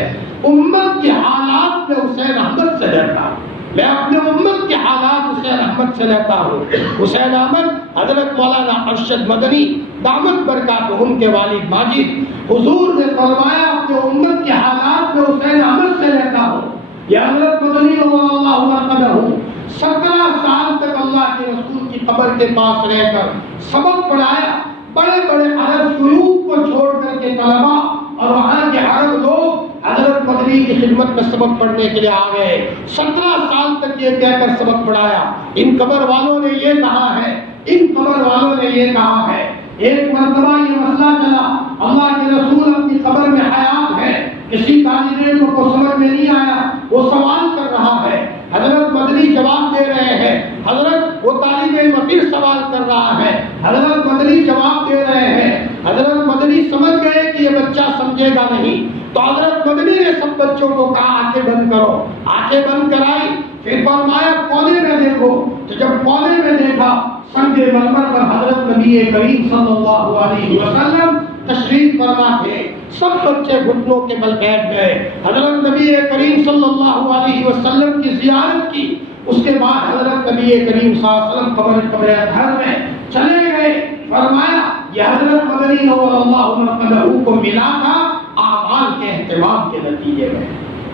امت کے حالات میں حسین احمد سے ڈرتا ہوں، میں اپنے امت کے حالات حسین احمد سے لیتا ہوں۔ حسین احمد حضرت مولانا ارشد مدنی دامت برکاتہم کے والد ماجد، حضور نے فرمایا اپنے امت کے حالات میں حسین احمد سے لیتا ہوں۔ یہ حضرت مدنی رضی اللہ عنہ 17 سال تک اللہ کے رسول کی قبر کے پاس رہ کر سبق پڑھایا۔ بڑے بڑے عرب شیوخ کو چھوڑ کر کے طلبا اور وہاں کے عرب لوگ حضرت مدنی کی خدمت میں سبق پڑھنے کے لیے آ گئے۔ 17 سال تک یہ کہہ کر سبق پڑھایا، ان قبر والوں نے یہ کہا ہے، ان قبر والوں نے یہ کہا ہے۔ ایک مرتبہ یہ مسئلہ چلا، اللہ کے رسول اپنی قبر میں حیات ہے، کسی طالب علم کو سمجھ میں نہیں آیا، وہ سوال کر رہا ہے، حضرت مدنی جواب دے رہے ہیں، حضرت وہ طالب علم پھر سوال کر رہا ہے، حضرت مدنی جواب دے رہے ہیں۔ حضرت مدنی سمجھ گئے کہ یہ بچہ سمجھے گا نہیں، تو حضرت مدنی نے سب بچوں کو کہا آنکھیں بند کرو، آنکھیں بند کرائی، پھر فرمایا کونے میں دیکھو۔ تو جب کونے میں دیکھا، سنگ مرمر پر حضرت نبی کریم صلی اللہ علیہ وسلم تشریف فرما تھے۔ سب بچے گھٹنوں کے بل بیٹھ گئے، حضرت نبی کریم صلی اللہ علیہ وسلم کی زیارت کی۔ اس کے بعد حضرت نبی کریم صلی اللہ علیہ وسلم قبر اطہر میں چلے گئے۔ فرمایا یہ حضرت مدنی نور اللہ مرقدہ کو ملا تھا اعمال کے اہتمام کے نتیجے میں۔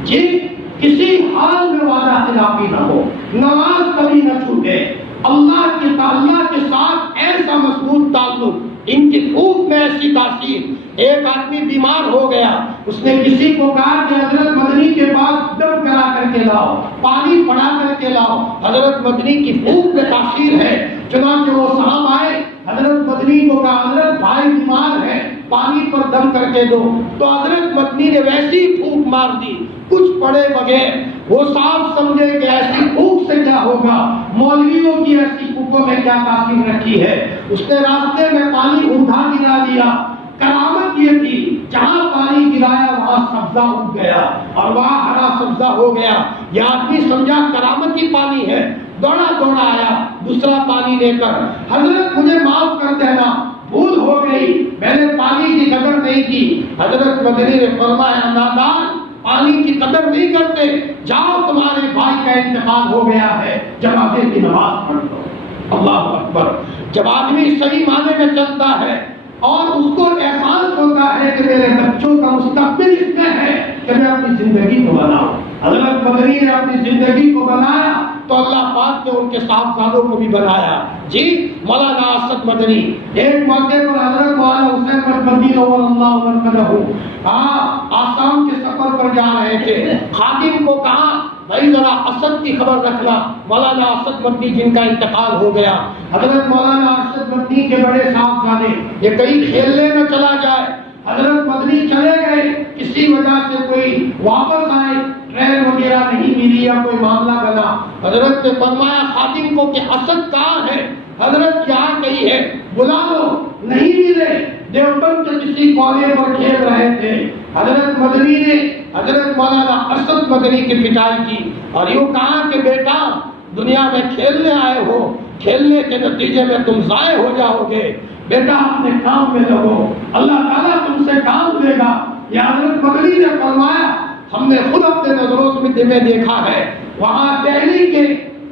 جی کسی حال میں وعدہ خلافی نہ ہو، نماز کبھی نہ چھوٹے، اللہ کے ساتھ ایسا مضبوط تعلق، ان کی خوب میں ایسی تاثیر۔ ایک آدمی بیمار ہو گیا، اس نے کسی کو کہا کہ حضرت مدنی کے پاس دم کرا کر کے لاؤ، پانی پڑا کر کے لاؤ، حضرت مدنی کی خوب میں تاثیر ہے۔ چنانچہ وہ صاحب آئے، حضرت مدنی کو کہا حضرت بھائی بیمار ہے، پانی پر دم کر کے دو، تو حضرت مدنی نے ویسی پھونک مار دی کچھ پڑے بغیر۔ وہ صاحب سمجھے کہ ایسی پھونک سے کیا ہوگا، مولویوں کی ایسی پھونکوں میں کیا تاثیر رکھی ہے۔ اس نے راستے میں پانی اٹھا گرا دیا۔ کرامت یہ تھی جہاں پانی گرایا وہاں سبزہ اگ گیا اور وہاں ہرا سبزہ ہو گیا۔ یہ آدمی سمجھا کرامت ہی پانی ہے، دوڑا دوڑا آیا دوسرا پانی لے کر، حضرت مجھے معاف کر دینا، بھول ہو گئی، میں نے پانی کی قدر نہیں کی۔ حضرت مدنی نے فرمایا نادان، پانی کی قدر نہیں کرتے، جاؤ تمہارے بھائی کا انتقال ہو گیا ہے، جنازے کی نماز پڑھ لو۔ اللہ اکبر۔ جب آدمی صحیح معنی میں چلتا ہے اور اس کو احساس ہوتا ہے کہ میرے بچوں کا مستقبل اس میں ہے کہ میں اپنی زندگی کو بناؤں۔ حضرت مدنی نے اپنی زندگی کو بنایا تو اللہ پاک نے ان کے صاحبزادوں کو بھی بنایا۔ جی مولانا اسد مدنی ایک موقع پر حضرت مولانا حسین احمد مدنی رضی اللہ عنہ آسام کے سفر پر جا رہے تھے۔ خادم کو کہا بھائی ذرا اسد کی خبر رکھنا، مولانا اسد مدنی جن کا انتقال ہو گیا۔ حضرت مولانا اسد مدنی کے بڑے صاحبزادے یہ کہیں کھیلنے نہ چلا جائے، حضرت مدنی چلے گئے، کسی وجہ سے کوئی واپس آئے، ٹرین وغیرہ نہیں ملی کیا کوئی معاملہ بنا، حضرت نے فرمایا خادم کو کہ اسد کہاں ہے؟ حضرت یہاں کہیں ہے، بلا لو، نہیں ملے۔ دیوبند کے کسی کونے پر کھیل رہے تھے، حضرت مدنی نے حضرت مولانا اسد مدنی کی پٹائی کی اور یوں کہا کہ بیٹا دنیا میں کھیلنے آئے ہو، کھیلنے کے نتیجے میں تم ضائع ہو جاؤ گے، بیٹا اپنے کام میں لگو، اللہ تعالیٰ تم سے کام لے گا۔ یہ حضرت مدنی نے فرمایا، ہم نے خود اپنے نظروں میں دیکھا ہے، وہاں دہلی کے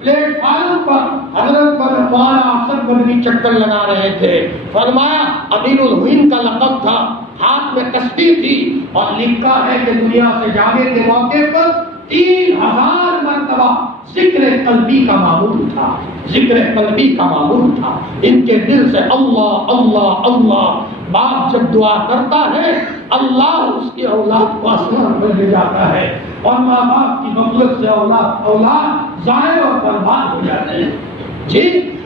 پلیٹ فارم پر حضرت مولانا اسد مدنی چکر لگا رہے تھے۔ فرمایا امیر الہند کا لقب تھا، ہاتھ میں تسبیح تھی اور لکھا ہے کہ دنیا سے جانے کے موقع پر 3000 مرتبہ ذکر قلبی کا معمول تھا، ذکر قلبی کا معمول تھا۔ ان کے دل سے اللہ اللہ اللہ، باپ جب دعا کرتا ہے اللہ اس کی اولاد کو آسمان پر لے جاتا ہے، اور ماں باپ کی غفلت سے اولاد ضائع اور برباد ہو جاتے ہیں۔ جی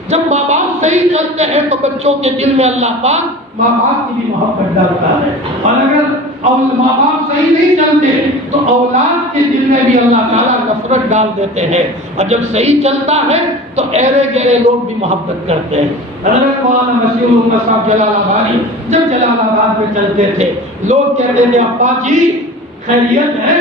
جب ماں باپ صحیح چلتے ہیں تو بچوں کے دل میں اللہ پاک ماں باپ کی بھی محبت ڈالتا ہے، اور اگر ماں باپ صحیح نہیں چلتے تو اولاد کے دل میں بھی اللہ تعالیٰ نفرت ڈال دیتے ہیں، اور جب صحیح چلتا ہے تو ایرے گہرے لوگ بھی محبت کرتے ہیں۔ حضرت مولانا مسیح اللہ صاحب جلال آبادی جب جلال آباد میں چلتے تھے، لوگ کہتے تھے ابا جی خیریت ہے،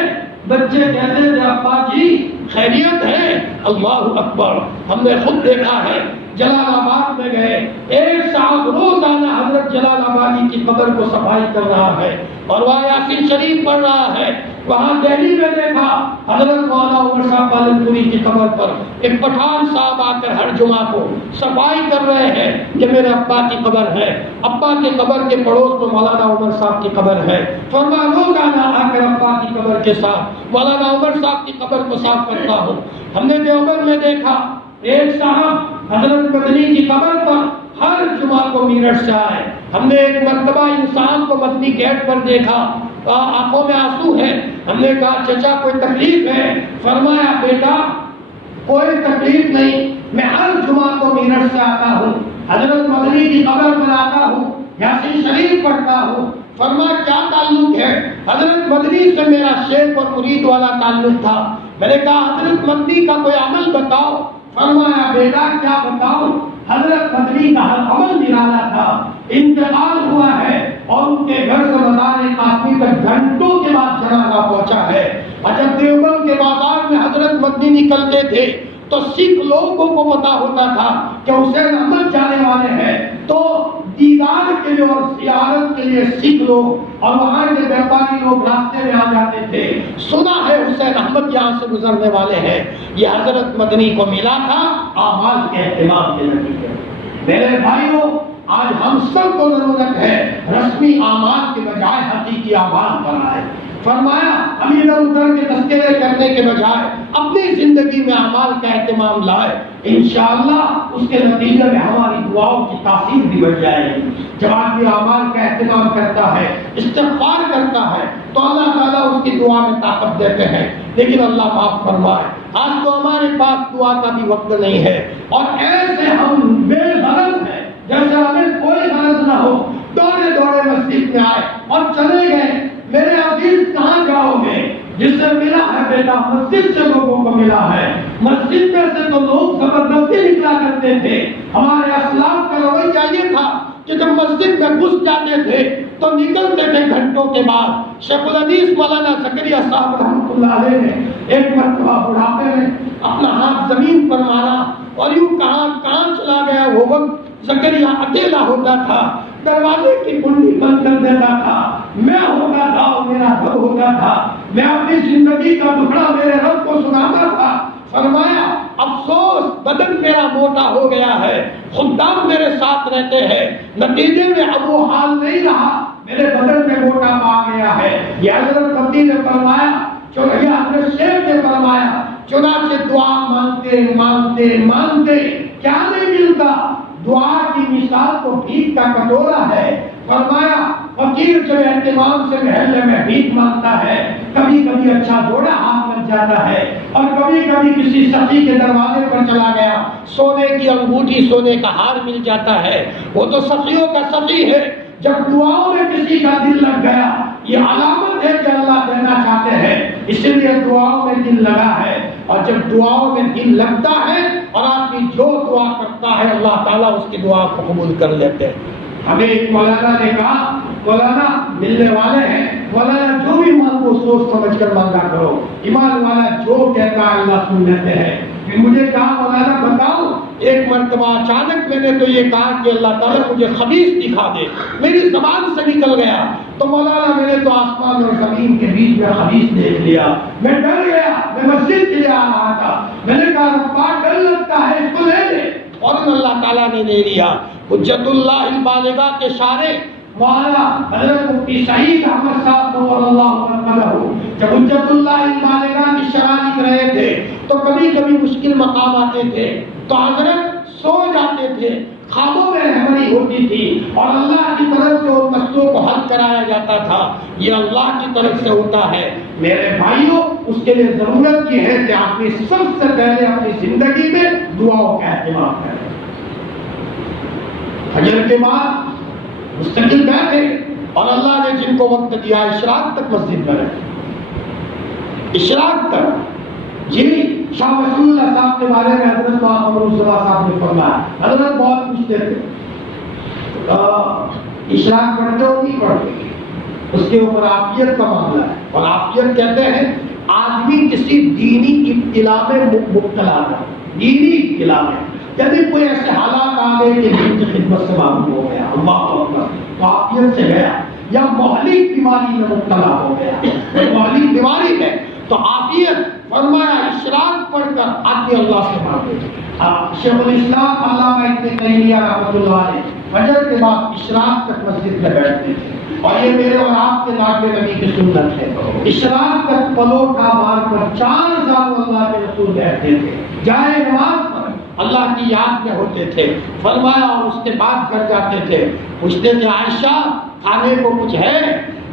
بچے کہتے تھے ابا جی خیریت ہے۔ اللہ اکبر، ہم نے خود دیکھا ہے، جلال آباد میں گئے، ایک صاحب روزانہ حضرت جلال آبادی کی قبر کو صفائی کر رہا ہے اور وہاں یاسین شریف پڑھ رہا ہے۔ وہاں دہلی میں دیکھا حضرت مولانا عمر صاحب پالن پوری کی قبر پر ایک پٹھان صاحب آ کر ہر جمعہ کو صفائی کر رہے ہیں کہ میرے ابا کی قبر ہے، ابا کی قبر کے پڑوس میں مولانا عمر صاحب کی قبر ہے۔ فرمایا روزانہ آ کر ابا کی قبر کے ساتھ مولانا عمر صاحب کی قبر کو صاف کرتا ہوں۔ ہم نے دیوبند میں دیکھا ایک صاحب حضرت مدنی کی قبر پر ہر جمعہ کو میرٹھ سے آئے۔ ہم نے ایک مرتبہ انسان کو مدنی گیٹ پر دیکھا، آنکھوں میں آنسو ہے، ہم نے کہا چچا کوئی تکلیف ہے؟ فرمایا بیٹا کوئی تکلیف نہیں، میں ہر جمعہ کو میرٹھ سے آتا ہوں، حضرت مدنی کی قبر پر آتا ہوں، یاسین شریف پڑھتا ہوں۔ فرمایا کیا تعلق ہے؟ حضرت مدنی سے میرا شیخ اور مرید والا تعلق تھا۔ میں نے کہا حضرت مدنی کا کوئی عمل بتاؤ۔ فرمایا بیٹا کیا بتاؤں، حضرت مدنی کا ہر عمل نرالا تھا، انتقال ہوا ہے اور ان کے گھر سے مزار قاسمی تک گھنٹوں کے بعد جنازہ پہنچا ہے۔ اور جب دیوبند کے بازار میں حضرت مدنی نکلتے تھے تو سکھ لوگوں کو پتا ہوتا تھا کہ حسین احمد جانے والے ہیں، تو دیدار کے لیے اور زیارت کے لیے سکھ لوگ اور وہاں کے بیپاری لوگ راستے میں آ جاتے تھے، سنا ہے حسین احمد یہاں سے گزرنے والے ہیں۔ یہ حضرت مدنی کو ملا تھا اعمال کے اہتمام کے نتیجے میں۔ میرے بھائیوں آج ہم سب کو ضرورت ہے رسمی اعمال کے بجائے حقیقی اعمال پر آئے۔ فرمایا ہم ادھر ادھر کے تذکرے کرنے کے بجائے اپنی زندگی میں اعمال کا اہتمام لائے، انشاءاللہ اس کے نتیجے میں ہماری دعاؤں کی تاثیر بھی بڑھ جائے گی۔ جب آدمی اعمال کا اہتمام کرتا ہے، استغفار کرتا ہے، تو اللہ تعالیٰ اس کی دعا میں طاقت دیتے ہیں۔ لیکن اللہ معاف فرمائے، آج تو ہمارے پاس دعا کا بھی وقت نہیں ہے، اور ایسے ہم بے غرض ہیں جیسے ہمیں کوئی غرض نہ ہو، دوڑے دوڑے مسجد میں آئے اور چلے گئے۔ میرے عزیز کہاں جاؤ گے؟ جس سے ملا ہے بیٹا مسجد سے لوگوں کو ملا ہے۔ مسجد میں سے تو لوگ زبردستی نکلا کرتے تھے، ہمارے اسلاف کا رویہ یہ تھا کہ جب مسجد میں گھس جاتے تھے تو نکلتے تھے گھنٹوں کے بعد۔ شیخ الحدیث مولانا زکریا صاحب رحمۃ اللہ علیہ نے ایک مرتبہ بڑھاپے میں اپنا ہاتھ زمین پر مارا اور یوں کہاں چلا گیا وہ وقت زکریا اکیلا ہوتا تھا، دروازے کی کنڈی بند کر دیتا تھا، میں ہوتا تھا اور میرا رب ہوتا تھا، میں اپنی زندگی کا ٹکڑا میرے رب کو سناتا تھا۔ فرمایا افسوس بدن میرا موٹا ہو گیا ہے، خدام میرے ساتھ رہتے ہیں، نتیجے میں اب وہ حال نہیں رہا، میرے بدن میں موٹا آ گیا ہے۔ یہ حضرت مدنی نے فرمایا، حضرت شیخ نے فرمایا، چنانچہ دعا مانتے مانتے مانتے کیا نہیں ملتا، دعا کی مثال تو بھیک کا کٹورا ہے۔ فرمایا فقیر جو اہتمام سے محلے میں بھیک مانگتا ہے، کبھی کبھی اچھا جوڑا ہاتھ لگ جاتا ہے اور کبھی کبھی کسی سخی کے دروازے پر چلا گیا، سونے کی انگوٹھی سونے کا ہار مل جاتا ہے، وہ تو سخیوں کا سخی ہے۔ جب دعاؤں میں کسی کا دل لگ گیا یہ علامت ہے کہ اللہ دینا چاہتے ہیں، اس لیے دعاؤں میں دل لگا ہے۔ اور جب دعاؤں میں دل لگتا ہے اور آدمی جو دعا کرتا ہے اللہ تعالیٰ اس کی دعا کو قبول کر لیتے ہیں۔ ہمیں ایک مولانا نے کہا مولانا ملنے والے ہیں، مولانا جو بھی مانگو سوچ سمجھ کر مانگا کرو، ایمان والا جو کہتا ہے اللہ سن لیتے ہیں۔ پھر مجھے کہا مولانا بتاؤ، ایک مرتبہ اچانک میں نے تو یہ کہا کہ اللہ تعالیٰ مجھے خبیث دکھا دے، میری زبان سے نکل گیا تو مولانا میں نے تو آسمان اور زمین کے بیچ میں خبیث دیکھ لیا، میں ڈر گیا، میں مسجد کے لیے آ رہا تھا، میں نے کہا ربا ڈر لگتا ہے اس کو لے لے، اور اللہ تعالیٰ نے لے لیا۔ حجت اللہ البالغہ کے شارح مولانا حضرت مفتی سعید احمد صاحب نور اللہ مرقدہ جب حجت اللہ البالغہ کی شرح لکھ رہے تھے تو کبھی کبھی مشکل مقام آتے تھے تو حضرت سو جاتے تھے، خوابوں میں رہبری ہوتی تھی اور اللہ کی طرف سے ان مسئلوں کو حل کرایا جاتا تھا۔ یہ اللہ کی طرف سے ہوتا ہے میرے بھائیوں، اس کے لیے ضرورت یہ ہے کہ آپ نے سب سے پہلے اپنی زندگی میں دعاؤں کا اہتمام کریں۔ فجر کے بعد مستقل بیٹھے اور اللہ نے جن کو وقت دیا اشراق تک مسجد میں رہے، اشراق تک۔ جی شاہ رسول اللہ صاحب کے بارے میں حضرت محمد صاحب نے فرمایا، حضرت بہت پوچھتے تھے اشراق پڑھتے ہو نہیں پڑھتے، اس کے اوپر عافیت کا معاملہ ہے، اور عافیت کہتے ہیں آدمی کسی دینی ابتلا میں مبتلا تھا، دینی ابتلا میں، یعنی کوئی ایسے حالات آ گئے کہ دین کی خدمت سے معلوم ہو گیا، اللہ اکبر، تو عافیت سے گیا، یا مہلک بیماری میں مبتلا ہو گیا، مہلک بیماری ہے تو عافیت، فرمایا اشراق پڑھ کر آدمی اللہ سے مانگے۔ شیخ الاسلام علامہ ابن تیمیہ رحمۃ اللہ علیہ فجر کے بعد اشراق تک مسجد میں بیٹھتے تھے، اور یہ میرے اور آپ کے ناقے نبی کی سنت ہے۔ اشراق تک پلوٹا مار کر 4 سال اللہ کے رسول بیٹھتے تھے، جائے نماز پر اللہ کی یاد میں ہوتے تھے، فرمایا، اور اس کے بعد گھر جاتے تھے، پوچھتے تھے عائشہ کھانے کو کچھ ہے؟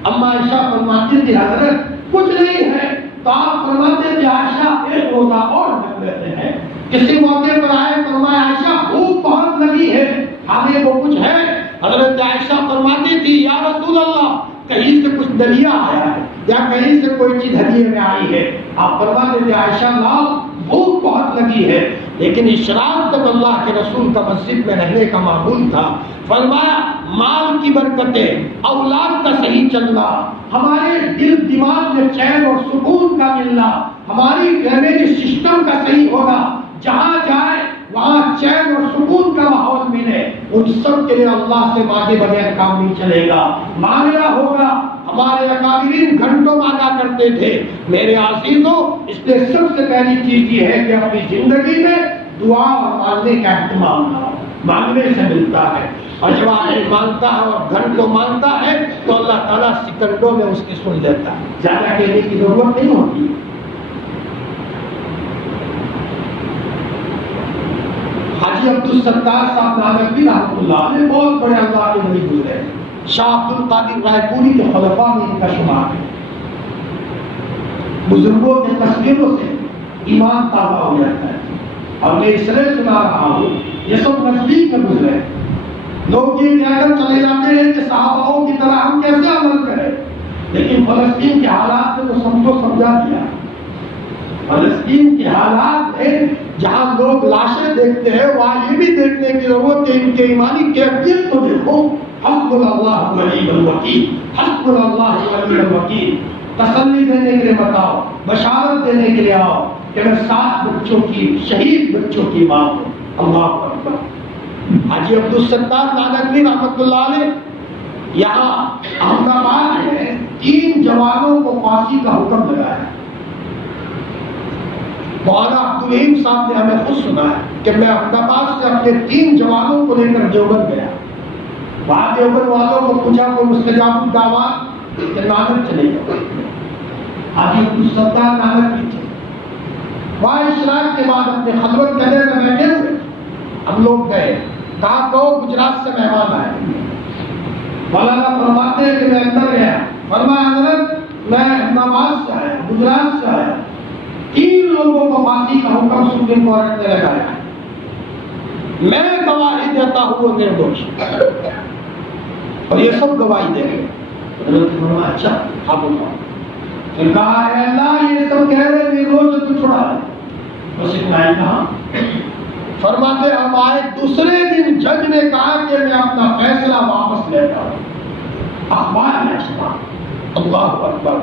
اما عائشہ فرماتی تھی حضرت کچھ نہیں ہے، تو آپ فرماتے تھے عائشہ ایک روزہ اور رکھ لیتے ہیں۔ کسی موقع پر آئے فرمایا عائشہ بھوک بہت لگی ہے، کھانے کو کچھ ہے؟ حضرت عائشہ فرماتی تھی یا رسول اللہ کہیں سے کچھ دریا آیا ہے یا کہیں سے کوئی چیز ہدیے میں آئی ہے؟ آپ فرماتے تھے عائشہ لاؤ، بھوک بہت لگی ہے۔ لیکن اشراق تک اللہ کے رسول کا مسجد میں رہنے کا معمول تھا۔ فرمایا مال کی برکتیں، اولاد کا صحیح چلنا، ہمارے دل دماغ میں چین اور سکون کا ملنا، ہماری فیملی سسٹم کا صحیح ہونا، جہاں جائے وہاں چین اور سکون کا ماحول ملے، ان سب کے لیے اللہ سے مانگے بغیر کام نہیں چلے گا، مانگنا ہوگا۔ ہمارے اکابرین گھنٹوں مانگا کرتے تھے۔ میرے عزیزوں، اس لیے سب سے پہلی چیز یہ ہے کہ اپنی زندگی میں دعا اور مانگنے کا اہتمام کرو، مانگنے سے ملتا ہے، اور جب آدمی مانگتا ہے اور گھنٹوں مانگتا ہے تو اللہ تعالیٰ سیکنڈوں میں اس کی سن لیتا ہے، زیادہ کہنے کی ضرورت نہیں ہوتی۔ حاجی عبدالستار صاحب نانوی رحمۃ اللہ علیہ بہت بڑے اللہ کے ولی گزرے، شاہ عبد القادر رائے پوری کے خلفاء میں ان کا شمار ہے۔ بزرگوں کے تصویروں سے ایمان تازہ ہو جاتا ہے، اور میں اس لیے سنا رہا ہوں، یہ سب نزدیک میں گزرے، لوگ یہ کہہ کر چلے جاتے ہیں کہ صحاباؤں کی طرح ہم کیسے عمل کریں، لیکن فلسطین کے حالات نے تو سب کو سمجھا دیا۔ فلسطین کے حالات میں جہاں لوگ لاشیں دیکھتے ہیں وہاں یہ بھی دیکھنے کی ضرورت ہے ان کے ایمانی کیفیت تو دیکھو۔ حسبنا اللہ ونعم الوکیل، حسبنا اللہ ونعم الوکیل، تسلی دینے کے لیے بتاؤ، بشارت دینے کے لیے آؤ کہ میں 7 بچوں کی، شہید بچوں کی ماں ہوں۔ اللہ اکبر۔ حاجی عبدالستار نانوی رحمۃ اللہ علیہ یہاں احمد آباد میں 3 جوانوں کو پھانسی کا حکم لگایا۔ مولانا عبدالرحیم صاحب نے ہمیں خود سنا ہے کہ میں احمد آباد سے اپنے 3 جوانوں کو لے کر دیوبند گیا، وہاں دیوبند والوں کو پوچھا کوئی مستجاب الدعوات، کہ نانک چلے گئے، حاجی عبدالستار نانوی تھے، وہاں اشراق کے بعد اپنے خلوت گدے میں بیٹھے ہوئے، ہم لوگ گئے، کہا کہو گجرات سے مہمان آئے، مولانا فرماتے ہیں کہ میں اندر گیا، فرمایا حضرت میں احمد آباد سے آیا، گجرات سے آیا، 3 لوگوں کو پھانسی کا حکم سپریم کورٹ نے لگایا، میں گواہی دیتا ہوں نردوش، اور یہ سب گواہی دے گئے۔ حضرت نے فرمایا اچھا آپ بولو، پھر کہا اے اللہ یہ سب کہہ رہے نردوش تو چھڑا ہے، سکھلائی کہاں؟ فرماتے ہم آئے دوسرے دن جج نے کہا کہ میں اپنا فیصلہ واپس لیتا ہوں، اخبار میں چھپا۔ اللہ اکبر!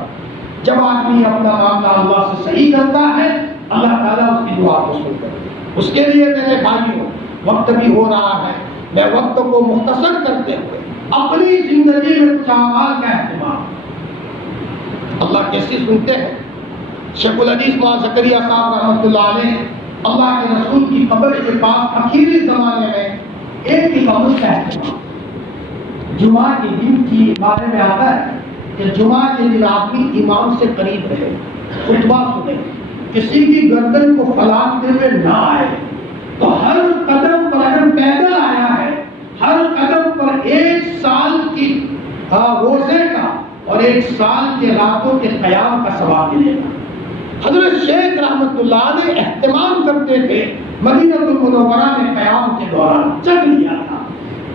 جب آدمی اپنا معاملہ اللہ سے صحیح کرتا ہے اللہ تعالیٰ اس کی دعا کو سنتا ہے۔ اس کے لیے میرے بھائیوں وقت بھی ہو رہا ہے، میں وقت کو مختصر کرتے ہوئے اپنی زندگی میں کچھ اعمال کا اہتمام۔ اللہ کیسی سنتے ہیں؟ شیخ الحدیث مولانا زکریا صاحب رحمۃ اللہ علیہ اللہ کے رسول کی قبر کے پاس آخری زمانے میں ایک امامت کا اہتمام۔ جمعہ کے دن کی بارے میں آتا ہے کہ جمعہ کے دن آدمی امام سے قریب رہے، خطبہ سنے، کسی کی گردن کو پھلاتے ہوئے نہ آئے۔ تو ہر قدم پر اگر پیدل آیا ہے، ہر قدم پر 1 سال کی روزے کا اور 1 سال کے راتوں کے قیام کا ثواب ملے گا۔ حضرت شیخ رحمۃ اللہ نے اہتمام کرتے تھے، مدینہ المنورہ میں قیام کے دوران چل لیا تھا۔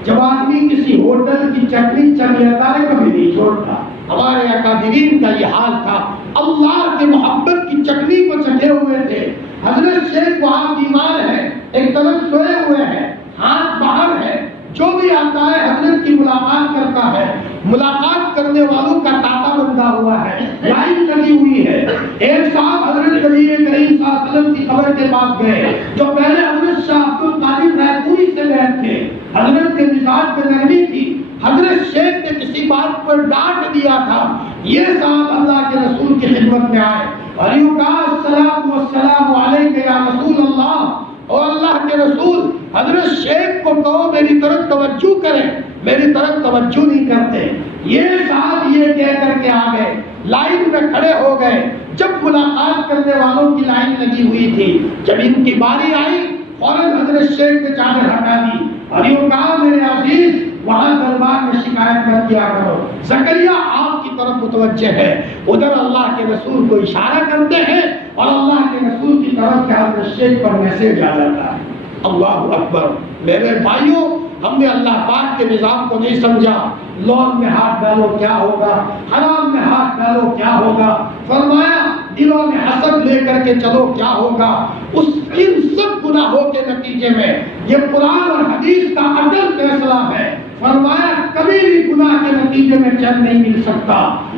جب آدمی کسی ہوٹل کی چٹنی چل لیتا ہے کبھی نہیں چھوڑتا۔ ہمارے اکابرین کا یہ حال تھا، اللہ کے محبت کی چٹنی کو چکھے ہوئے تھے۔ حضرت شیخ وہاں بیمار ہے، ایک طرف سوئے ہوئے ہیں، ہاتھ باہر ہے، جو بھی آتا ہے حضرت کی ملاقات کرتا ہے، ملاقات کرنے والوں کا تاتا بندہ ہوا ہے، لائن لگی ہوئی ہے۔ ایک صاحب حضرت نبی کریم صلی اللہ علیہ وسلم کی قبر کے پاس گئے، جو پہلے حضرت شاہ عبد القادر رائے پوری سے بیٹھ تھے، حضرت کے مزاج میں نرمی تھی، حضرت شیخ نے کسی بات پر ڈانٹ دیا تھا، یہ صاحب اللہ کے رسول کی خدمت میں آئے اور یوں کہا السلام والسلام علیک یا رسول اللہ، اور اللہ کے رسول حضرت شیخ کو کہو میری طرف توجہ کریں، میری طرف توجہ نہیں کرتے۔ یہ صاحب یہ کہہ کر کے آ گئے، لائن میں کھڑے ہو گئے۔ جب ملاقات کرنے والوں کی لائن لگی ہوئی تھی، جب ان کی باری آئی فوراً حضرت شیخ نے چادر ہٹا دی اور یوں کہا میرے عزیز وہاں دربار میں شکایت مت کیا کرو، زکریا آپ کی طرف متوجہ ہے۔ ادھر اللہ کے رسول کو اشارہ کرتے ہیں اور اللہ کے رسول کی طرف سے حضرت شیخ پر میسج آ جاتا ہے۔ اللہ اکبر! میرے بھائیوں ہم نے اللہ پاک کے نظام کو نہیں سمجھا۔ لون میں ہاتھ ڈالو کیا ہوگا، حرام میں ہاتھ ڈالو کیا ہوگا، فرمایا دلوں میں حسد لے کر کے چلو کیا ہوگا۔ اس ان سب گناہوں کے نتیجے میں یہ قرآن اور حدیث کا عدل فیصلہ ہے۔ فرمایا کبھی بھی گناہ کے نتیجے میں چین نہیں مل سکتا۔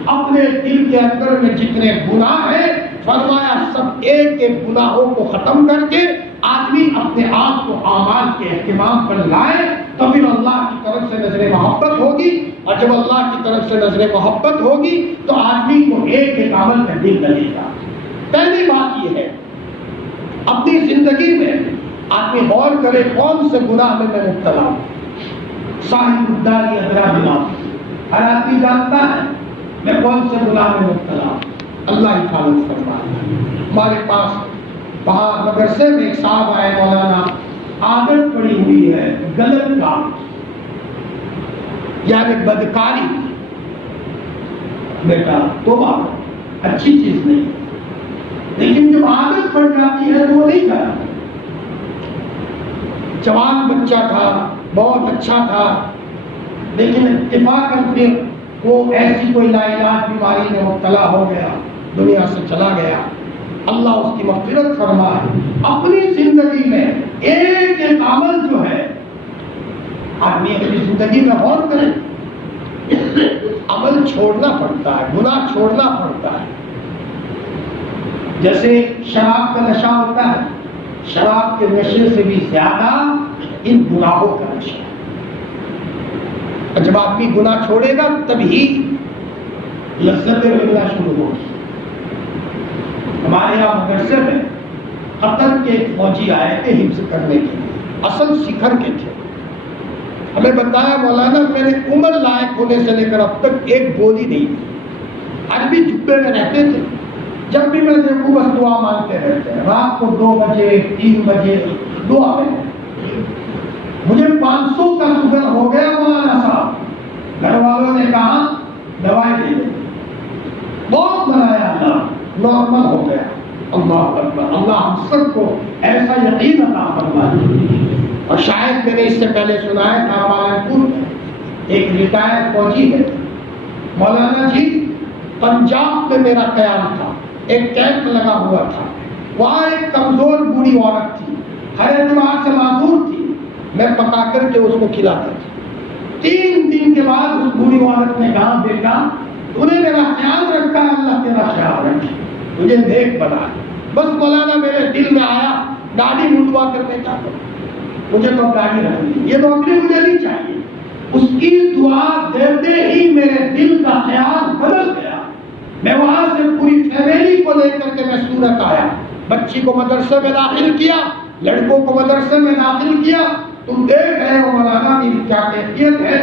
اپنے دل کے اندر میں جتنے گناہ ہیں فرمایا سب ایک ایک گناہوں کو ختم کر کے آدمی اپنے آپ کو اعمال کے اہتمام پر لائے، تو پھر اللہ کی طرف سے نظر محبت ہوگی، اور جب اللہ کی طرف سے نظر محبت ہوگی تو آدمی کو ایک ایک عمل میں دل لگے گا۔ پہلی بات یہ ہے اپنی زندگی میں آدمی غور کرے کون سے گناہ میں مبتلا ہوں۔ صاحب الداری ادرا بما، ہر آدمی جانتا ہے میں کون سے گناہ میں مبتلا ہوں۔ اللہ حفاظت فرمائے۔ ہمارے پاس وہاں مدرسے میں ایک صاحب آئے، مولانا عادت پڑی ہوئی ہے غلط کام یعنی بدکاری، بیٹا توبہ اچھی چیز نہیں، لیکن جب عادت پڑ جاتی ہے تو وہ نہیں کرا۔ جوان بچہ تھا، بہت اچھا تھا، لیکن اتفاقاً پھر وہ ایسی کوئی لا علاج بیماری میں مبتلا ہو گیا، دنیا سے چلا گیا۔ اللہ اس کی مغفرت فرمائے۔ اپنی زندگی میں ایک ایک عمل جو ہے آدمی اپنی زندگی میں غور کرے، عمل چھوڑنا پڑتا ہے، گناہ چھوڑنا پڑتا ہے۔ جیسے شراب کا نشہ ہوتا ہے، شراب کے نشے سے بھی زیادہ ان گناہوں کا نشہ ہے۔ اور جب آدمی گناہ چھوڑے گا تبھی لذتیں ملنا شروع ہوگی۔ ہمارے یہاں مدرسے میں قطر کے فوجی آئے تھے حفظ کرنے کے لیے، اصل سکھر کے تھے۔ ہمیں بتایا مولانا میرے عمر لائق ہونے سے لے کر اب تک ایک گولی نہیں تھی، عربی جبے میں رہتے تھے، جب بھی میں دیکھوں بس دعا مانگتے رہتے ہیں، رات کو 2 بجے 3 بجے دعا میں۔ مجھے 500 کا شوگر ہو گیا مولانا صاحب، گھر والوں نے کہا دوائی دے دیں، بہت بنایا اللہ، نارمل ہو گیا۔ اللہ اکبر! اللہ ہم سب کو ایسا یقین عطا فرمائے۔ اور شاید میں نے اس سے پہلے سنایا تھا پالنپور میں ایک ریٹائر فوجی ہے، مولانا جی پنجاب میں میرا قیام تھا، ایک کیمپ لگا ہوا تھا، وہاں ایک کمزور بوڑھی عورت تھی، ہر اعتبار سے معذور تھی، میں پکا کر کے اس کو کھلاتا تھا۔ 3 دن کے بعد اس بوڑھی عورت نے کہا بیٹا تو نے میرا خیال رکھا، اللہ تیرا خیال رکھے، مجھے نیک بنا۔ بس مولانا میرے دل میں آیا گاڑی منڈوا کر میں کیا کروں، مجھے تو گاڑی رکھنی، یہ نوکری مجھے نہیں چاہیے۔ اس کی دعا دیتے ہی میرے دل کا خیال بدل گیا۔ میں وہاں سے پوری فیملی کو لے کر کے میں سورت آیا، بچی کو مدرسے میں داخل کیا، لڑکوں کو مدرسے میں داخل کیا۔ تم دیکھ رہے ہو مولانا کی کیا کیفیت ہے۔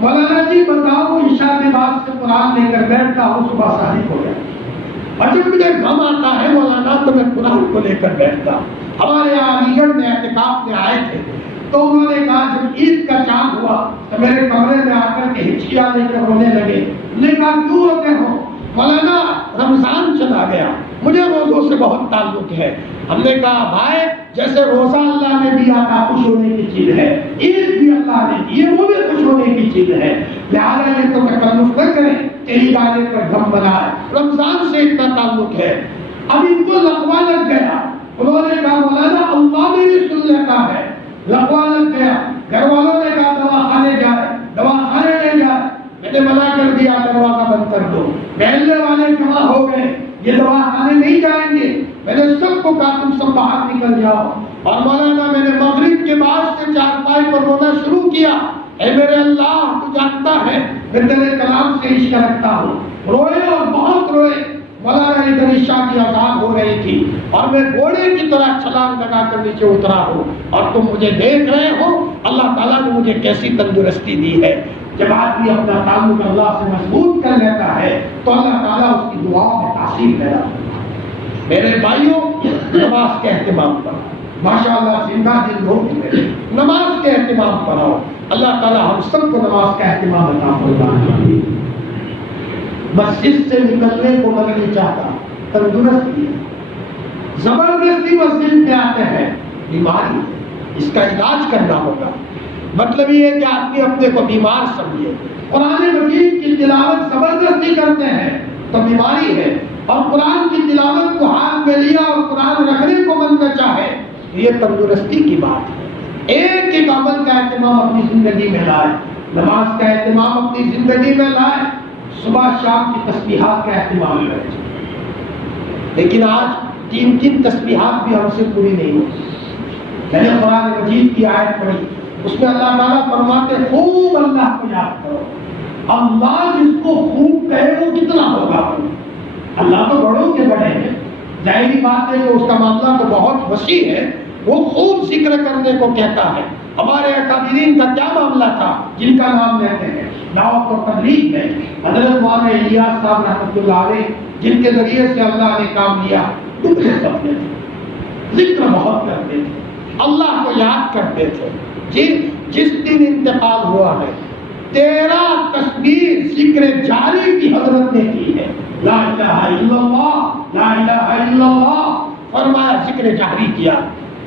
مولانا جی بتاؤ، عشاء کے بعد سے قرآن لے کر بیٹھتا ہوں، صبح شادی ہو گیا، اور جب مجھے غم آتا ہے مولانا تو میں قرآن کو لے کر بیٹھتا ہوں۔ ہمارے یہاں علی گڑھ میں اعتکاف میں آئے تھے تو انہوں نے کہا جب عید کا چاند ہوا تو میرے کمرے میں آ کر کے ہچکیاں لے کر رونے لگے۔ نے کہا کیوں روتے ہو؟ مولانا رمضان چلا گیا، مجھے روزوں سے بہت تعلق ہے۔ ہم نے کہا بھائی جیسے روزہ اللہ نے دیا تھا خوش ہونے کی چیز ہے، عید بھی اللہ نے دی ہے وہ بھی خوش ہونے کی چیز ہے، لہٰذا یہ تو تکلف نہ کریں کہ عبادت پر غم بنائے، رمضان سے اتنا تعلق ہے۔ اب ان کو لقوہ لگ گیا، انہوں نے کہا مولانا اللہ نے بھی سن لیتا ہے، لقوہ لگ گیا۔ گھر والوں نے کہا دوا خانے جائے، دوا خانے لے جائے، میں نے منع کر دیا دروازہ بند کر دو۔ محلے والے جمع ہو گئے، یہ دوا خانے نہیں جائیں گے۔ میں نے سب کو کہا تم سب باہر نکل جاؤ، اور مولانا میں نے مغرب کے بعد سے چارپائی پر رونا شروع کیا۔ اے میرے اللہ تو جانتا ہے میں تیرے کلام سے عشق رکھتا ہوں۔ روئے اور بہت روئے۔ مولانا ادھر عشاء کی اذان ہو رہی تھی اور میں گھوڑے کی طرح چھلانگ لگا کر نیچے اترا ہوں، اور تم مجھے دیکھ رہے ہو اللہ تعالیٰ نے مجھے کیسی تندرستی دی ہے۔ جب آدمی اپنا تعلق اللہ سے مضبوط کر لیتا ہے تو اللہ تعالیٰ اس کی دعا میں تاثیر پیدا کرتا ہے۔ میرے بھائیوں، نماز کے اہتمام پر ماشاءاللہ زندہ دل لوگ ہیں، نماز کے اہتمام پر آؤ۔ اللہ تعالیٰ ہم سب کو نماز کا اہتمام عطا فرمائے۔ مسجد سے نکلنے کو من نہیں چاہتا، تندرستی ہے، زبردستی مسجد میں آتے ہیں، بیماری ہے، اس کا علاج کرنا ہوگا۔ مطلب یہ ہے کہ آدمی اپنے کو بیمار سمجھے، قرآن مجید کی تلاوت زبردستی کرتے ہیں تو بیماری ہے، اور قرآن کی تلاوت کو ہاتھ میں لیا اور قرآن رکھنے کو من نہ چاہے، یہ تندرستی کی بات ہے۔ ایک ایک عمل کا اہتمام اپنی زندگی میں لائے، نماز کا اہتمام اپنی زندگی میں لائے، صبح شام کی تسبیحات کا اہتمام کریں۔ لیکن آج 3 تسبیحات بھی ہم سے پوری نہیں ہوتی۔ میں نے قرآن مجید کی آیت پڑھی، اس میں اللہ تعالیٰ فرماتے خوب اللہ کو یاد کرو۔ اللہ جس کو خوب کہے وہ کتنا ہوگا؟ اللہ تو بڑوں کے بڑے ہیں، ظاہری بات ہے کہ اس کا معاملہ تو بہت وسیع ہے، وہ خوب ذکر کرنے کو کہتا ہے۔ ہمارے اکابرین کا کیا معاملہ تھا جن کا نام لیتے ہیں دعوت و تبلیغ میں؟ حضرت مولانا الیاس صاحب رحمۃ اللہ علیہ جن کے ذریعے سے اللہ نے کام لیا، ذکر بہت کرتے تھے، اللہ کو یاد کرتے تھے۔ جس دن انتقال ہوا ہے 13 تسبیح ذکر جاری کی حضرت نے کی ہے، لا الہ الا اللہ لا الہ الا اللہ فرمایا، ذکر جاری کیا۔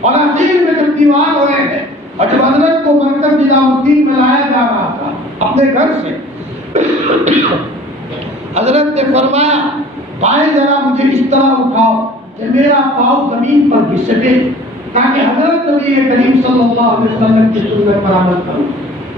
اور آخر میں جب دیوان ہوئے ہیں اور جب حضرت کو مرکز نظام الدین میں لایا جا رہا تھا اپنے گھر سے، حضرت نے فرمایا بھائی ذرا مجھے اس طرح اٹھاؤ کہ میرا پاؤں زمین پر گھسٹے، تاکہ حضرت نبی کریم صلی اللہ علیہ وسلم کی سنت پر عمل کروں۔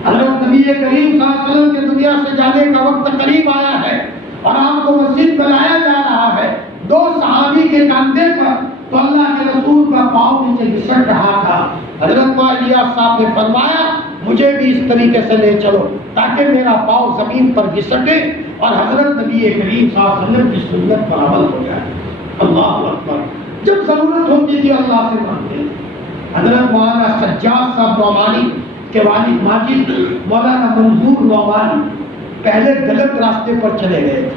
حضرت نبی کریم صلی اللہ علیہ وسلم کے دنیا سے جانے کا وقت قریب آیا ہے اور آپ کو مسجد میں لایا جا رہا ہے، 2 صحابی کے کاندھے پر تو اللہ کے رسول کا پاؤں نیچے گھسٹ رہا تھا۔ حضرت الیاس صاحب نے فرمایا مجھے بھی اس طریقے سے لے چلو تاکہ میرا پاؤں زمین پر گھسٹے اور حضرت نبی کریم صلی اللہ علیہ وسلم کی سنت پر عمل ہو جائے۔ اللہ اکبر! جب ضرورت ہوتی تھی اللہ سے مانگتے تھے۔ حضرت مولانا سجاد صاحب نعمانی کے والد ماجد مولانا منظور نعمانی پہلے غلط راستے پر چلے گئے تھے،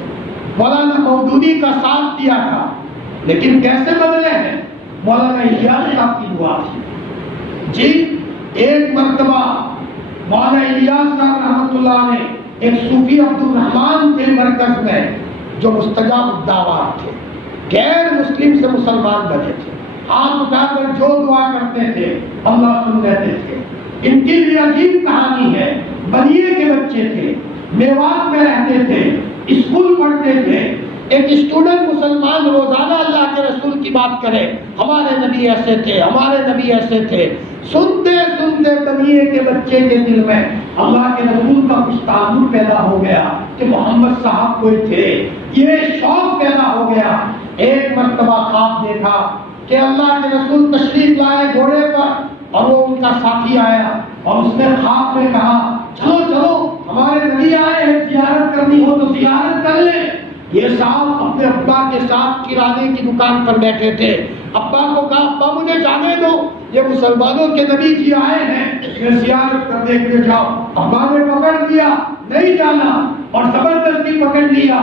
مولانا مودودی کا ساتھ دیا تھا، لیکن کیسے بدلے ہیں؟ مولانا الیاس صاحب کی دعا تھی۔ جی ایک مرتبہ مولانا الیاس صاحب رحمۃ اللہ نے ایک صوفی عبد الرحمان کے مرکز میں جو مستجاب الدعوات تھے، غیر مسلم سے مسلمان بنے تھے، ہاتھ اٹھا کر جو دعا کرتے تھے اللہ سن لیتے تھے۔ ان کی بھی عجیب کہانی ہے، بنیے کے بچے تھے، میوات میں رہتے تھے، اسکول پڑھتے تھے، ایک اسٹوڈنٹ مسلمان روزانہ اللہ کے رسول کی کی بات کرے، ہمارے نبی ایسے تھے، ہمارے نبی ایسے تھے، سنتے سنتے بنیے کے بچے کے دل میں اللہ کے رسول کا کچھ تعلق پیدا ہو گیا کہ محمد صاحب کوئی تھے، یہ شوق پیدا ہو گیا۔ ایک مرتبہ خواب دیکھا کہ اللہ کے رسول تشریف لائے گھوڑے پر اور وہ ان کا ساتھی آیا اور اس نے خواب میں کہا چلو چلو ہمارے نبی آئے ہیں، زیارت کرنی ہو تو زیارت کر لیں۔ یہ صاحب اپنے ابا کے ساتھ کرانے کی دکان پر بیٹھے تھے، ابا کو کہا ابا مجھے جانے دو، یہ مسلمانوں کے نبی جی آئے ہیں، یہ زیارت کرنے کے لیے جاؤ۔ ابا نے پکڑ لیا، نہیں جانا، اور زبردستی پکڑ لیا۔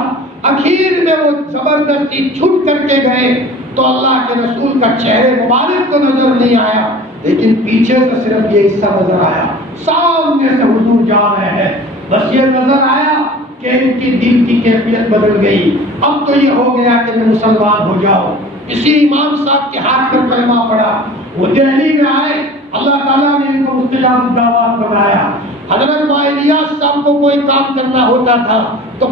اخیر میں وہ زبردستی چھٹ کر کے گئے تو اللہ کے رسول کا چہرے مبارک تو نظر نہیں آیا، لیکن پیچھے سے صرف یہ حصہ نظر آیا، سامنے سے حضور جا رہے ہیں۔ بس یہ نظر آیا کہ ان کی دل کی کیفیت بدل گئی، اب تو یہ ہو گیا کہ میں مسلمان ہو جاؤ۔ کسی امام صاحب کے ہاتھ پر کلمہ پڑا، وہ دہلی میں آئے، اللہ تعالیٰ نے ان کو مستجاب الدعوات بنایا۔ حضرت الیاس صاحب کو کوئی کام کرنا ہوتا تھا تو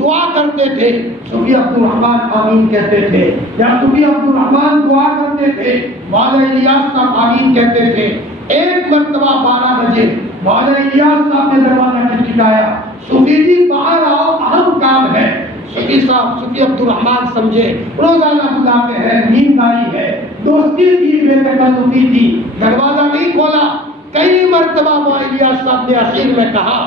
دعا کرتے تھے، صوفی عبدالرحمن آمین کہتے تھے، یا صوفی عبدالرحمن دعا کرتے تھے، مولانا الیاس صاحب آمین کہتے تھے۔ ایک مرتبہ 12 بجے مولانا الیاس صاحب نے دروازہ کھٹکھٹایا، صوفی جی باہر آؤ، اہم کام ہے۔ صوفی صاحب صوفی عبدالرحمن سمجھے روزانہ بلاتے ہیں، نیند آئی ہے، دوستی تھی، بے تکلفی تھی، دروازہ نہیں کھولا۔ کئی مرتبہ مولانا الیاس صاحب نے اخیر میں کہا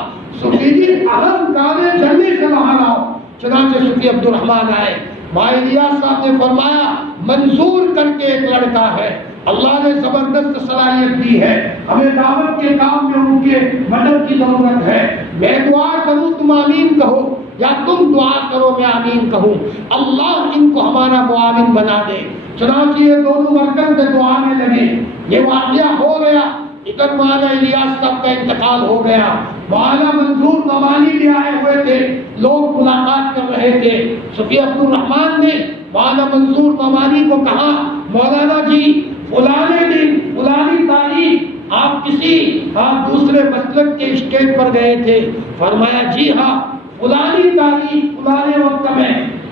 صوفی جی اہم کام ہے، جلدی سے باہر آؤ۔ چنانچہ صوفی عبدالرحمن آئے، مولانا الیاس صاحب نے فرمایا منظور کر کے ایک لڑکا ہے، اللہ نے زبردست صلاحیت دی ہے، ہمیں دعوت کے کام میں ان کے مدد کی ضرورت ہے، میں دعا کروں تم آمین کہو یا تم دعا کرو میں آمین کہوں، اللہ ان کو ہمارا معاون بنا دے۔ چنانچہ یہ دونوں مرکز میں دعا میں لگے، یہ واقعہ ہو گیا۔ ادھر مولانا الیاس صاحب کا انتقال ہو گیا، مولانا منظور نعمانی بھی آئے ہوئے تھے، لوگ ملاقات کر رہے تھے۔ صوفی عبدالرحمن نے مولانا منظور نعمانی کو کہا مولانا جی فلانے دن فلانی تاریخ آپ کسی دوسرے مسلک کے اسٹیج پر گئے تھے۔ فرمایا جی ہاں فلانی تاریخ فلانے وقت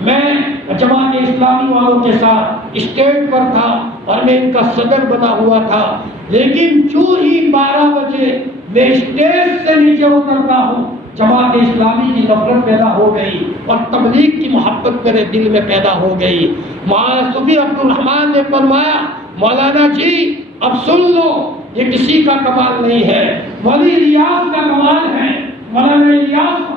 میں جماعت اسلامی والوں کے ساتھ اسٹیج پر تھا اور میں ان کا صدر بنا ہوا تھا، لیکن جو ہی 12 بجے میں اسٹیج سے نیچے اترتا ہوں جماعت اسلامی کی نفرت پیدا ہو گئی اور تبلیغ کی محبت میرے دل میں پیدا ہو گئی۔ مولانا صوفی عبدالرحمن نے فرمایا مولانا جی اب سن لو، یہ کسی کا کمال نہیں ہے، ولی الیاس کا کمال ہے۔ مولانا الیاس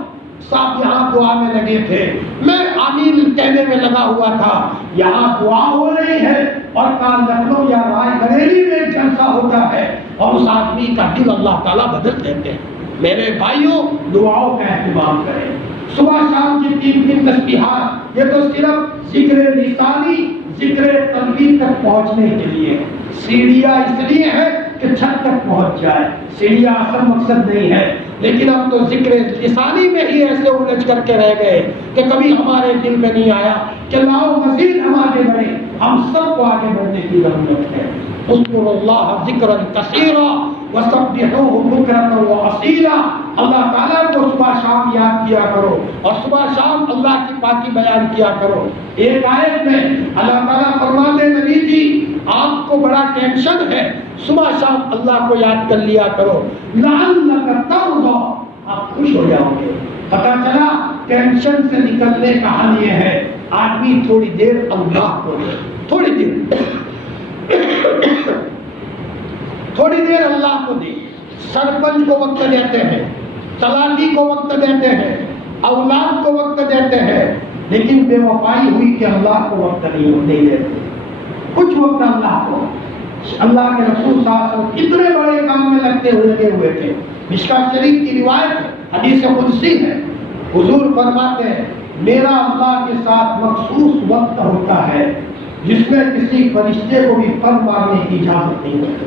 صاحب یہاں دعا میں لگے تھے، میں آمین کہنے میں لگا ہوا تھا، یہاں دعا ہو رہی ہے اور کان لکھنؤ یا رائے بریلی میں ایک جلسہ ہوتا ہے اور اس آدمی کا دل اللہ تعالیٰ بدل دیتے ہیں۔ میرے بھائیوں دعاؤں کا اہتمام کریں، صبح شام کی 3 تسبیحات، یہ تو صرف ذکر لسانی ذکر قلبی تک پہنچنے کے لیے، سیڑھیاں اس لیے ہے کہ چھت تک پہنچ جائے، سیڑھیاں اصل مقصد نہیں ہے، لیکن ہم تو ذکر لسانی میں ہی ایسے الجھ کر کے رہ گئے کہ کبھی ہمارے دل میں نہیں آیا کہ لاؤ مزید ہم آگے بڑھیں۔ ہم سب کو آگے بڑھنے کی ضرورت ہے۔ اذکروا اللہ ذکرا کثیرا وسبحوہ بکرۃ واصیلا، اللہ تعالیٰ کو صبح شام یاد کیا کرو اور صبح شام اللہ کی پاکی بیان کیا کرو۔ ایک آیت میں اللہ تعالیٰ فرماتے نبی جی آپ کو بڑا ٹینشن ہے، صبح شام اللہ کو یاد کر لیا کرو، لعلک ترضی، آپ خوش ہو جاؤ گے۔ پتہ چلا ٹینشن سے نکلنے کا حل یہ ہے آدمی تھوڑی دیر اللہ کو دے، تھوڑی دیر اللہ کو دے۔ سرپنچ کو وقت دیتے ہیں، تلاقی کو وقت دیتے ہیں، اولاد کو وقت دیتے ہیں، لیکن بے وفائی ہوئی کہ اللہ کو وقت نہیں دیتے۔ کچھ وقت اللہ کو، اللہ کے رسول صلی اللہ علیہ وسلم اتنے بڑے کام میں لگے ہوئے تھے۔ مشکاۃ شریف کی روایت ہے، حدیث قدسی ہے، حضور فرماتے ہیں میرا اللہ کے ساتھ مخصوص وقت ہوتا ہے جس میں کسی فرشتے کو بھی پر مارنے کی اجازت نہیں ہوتی،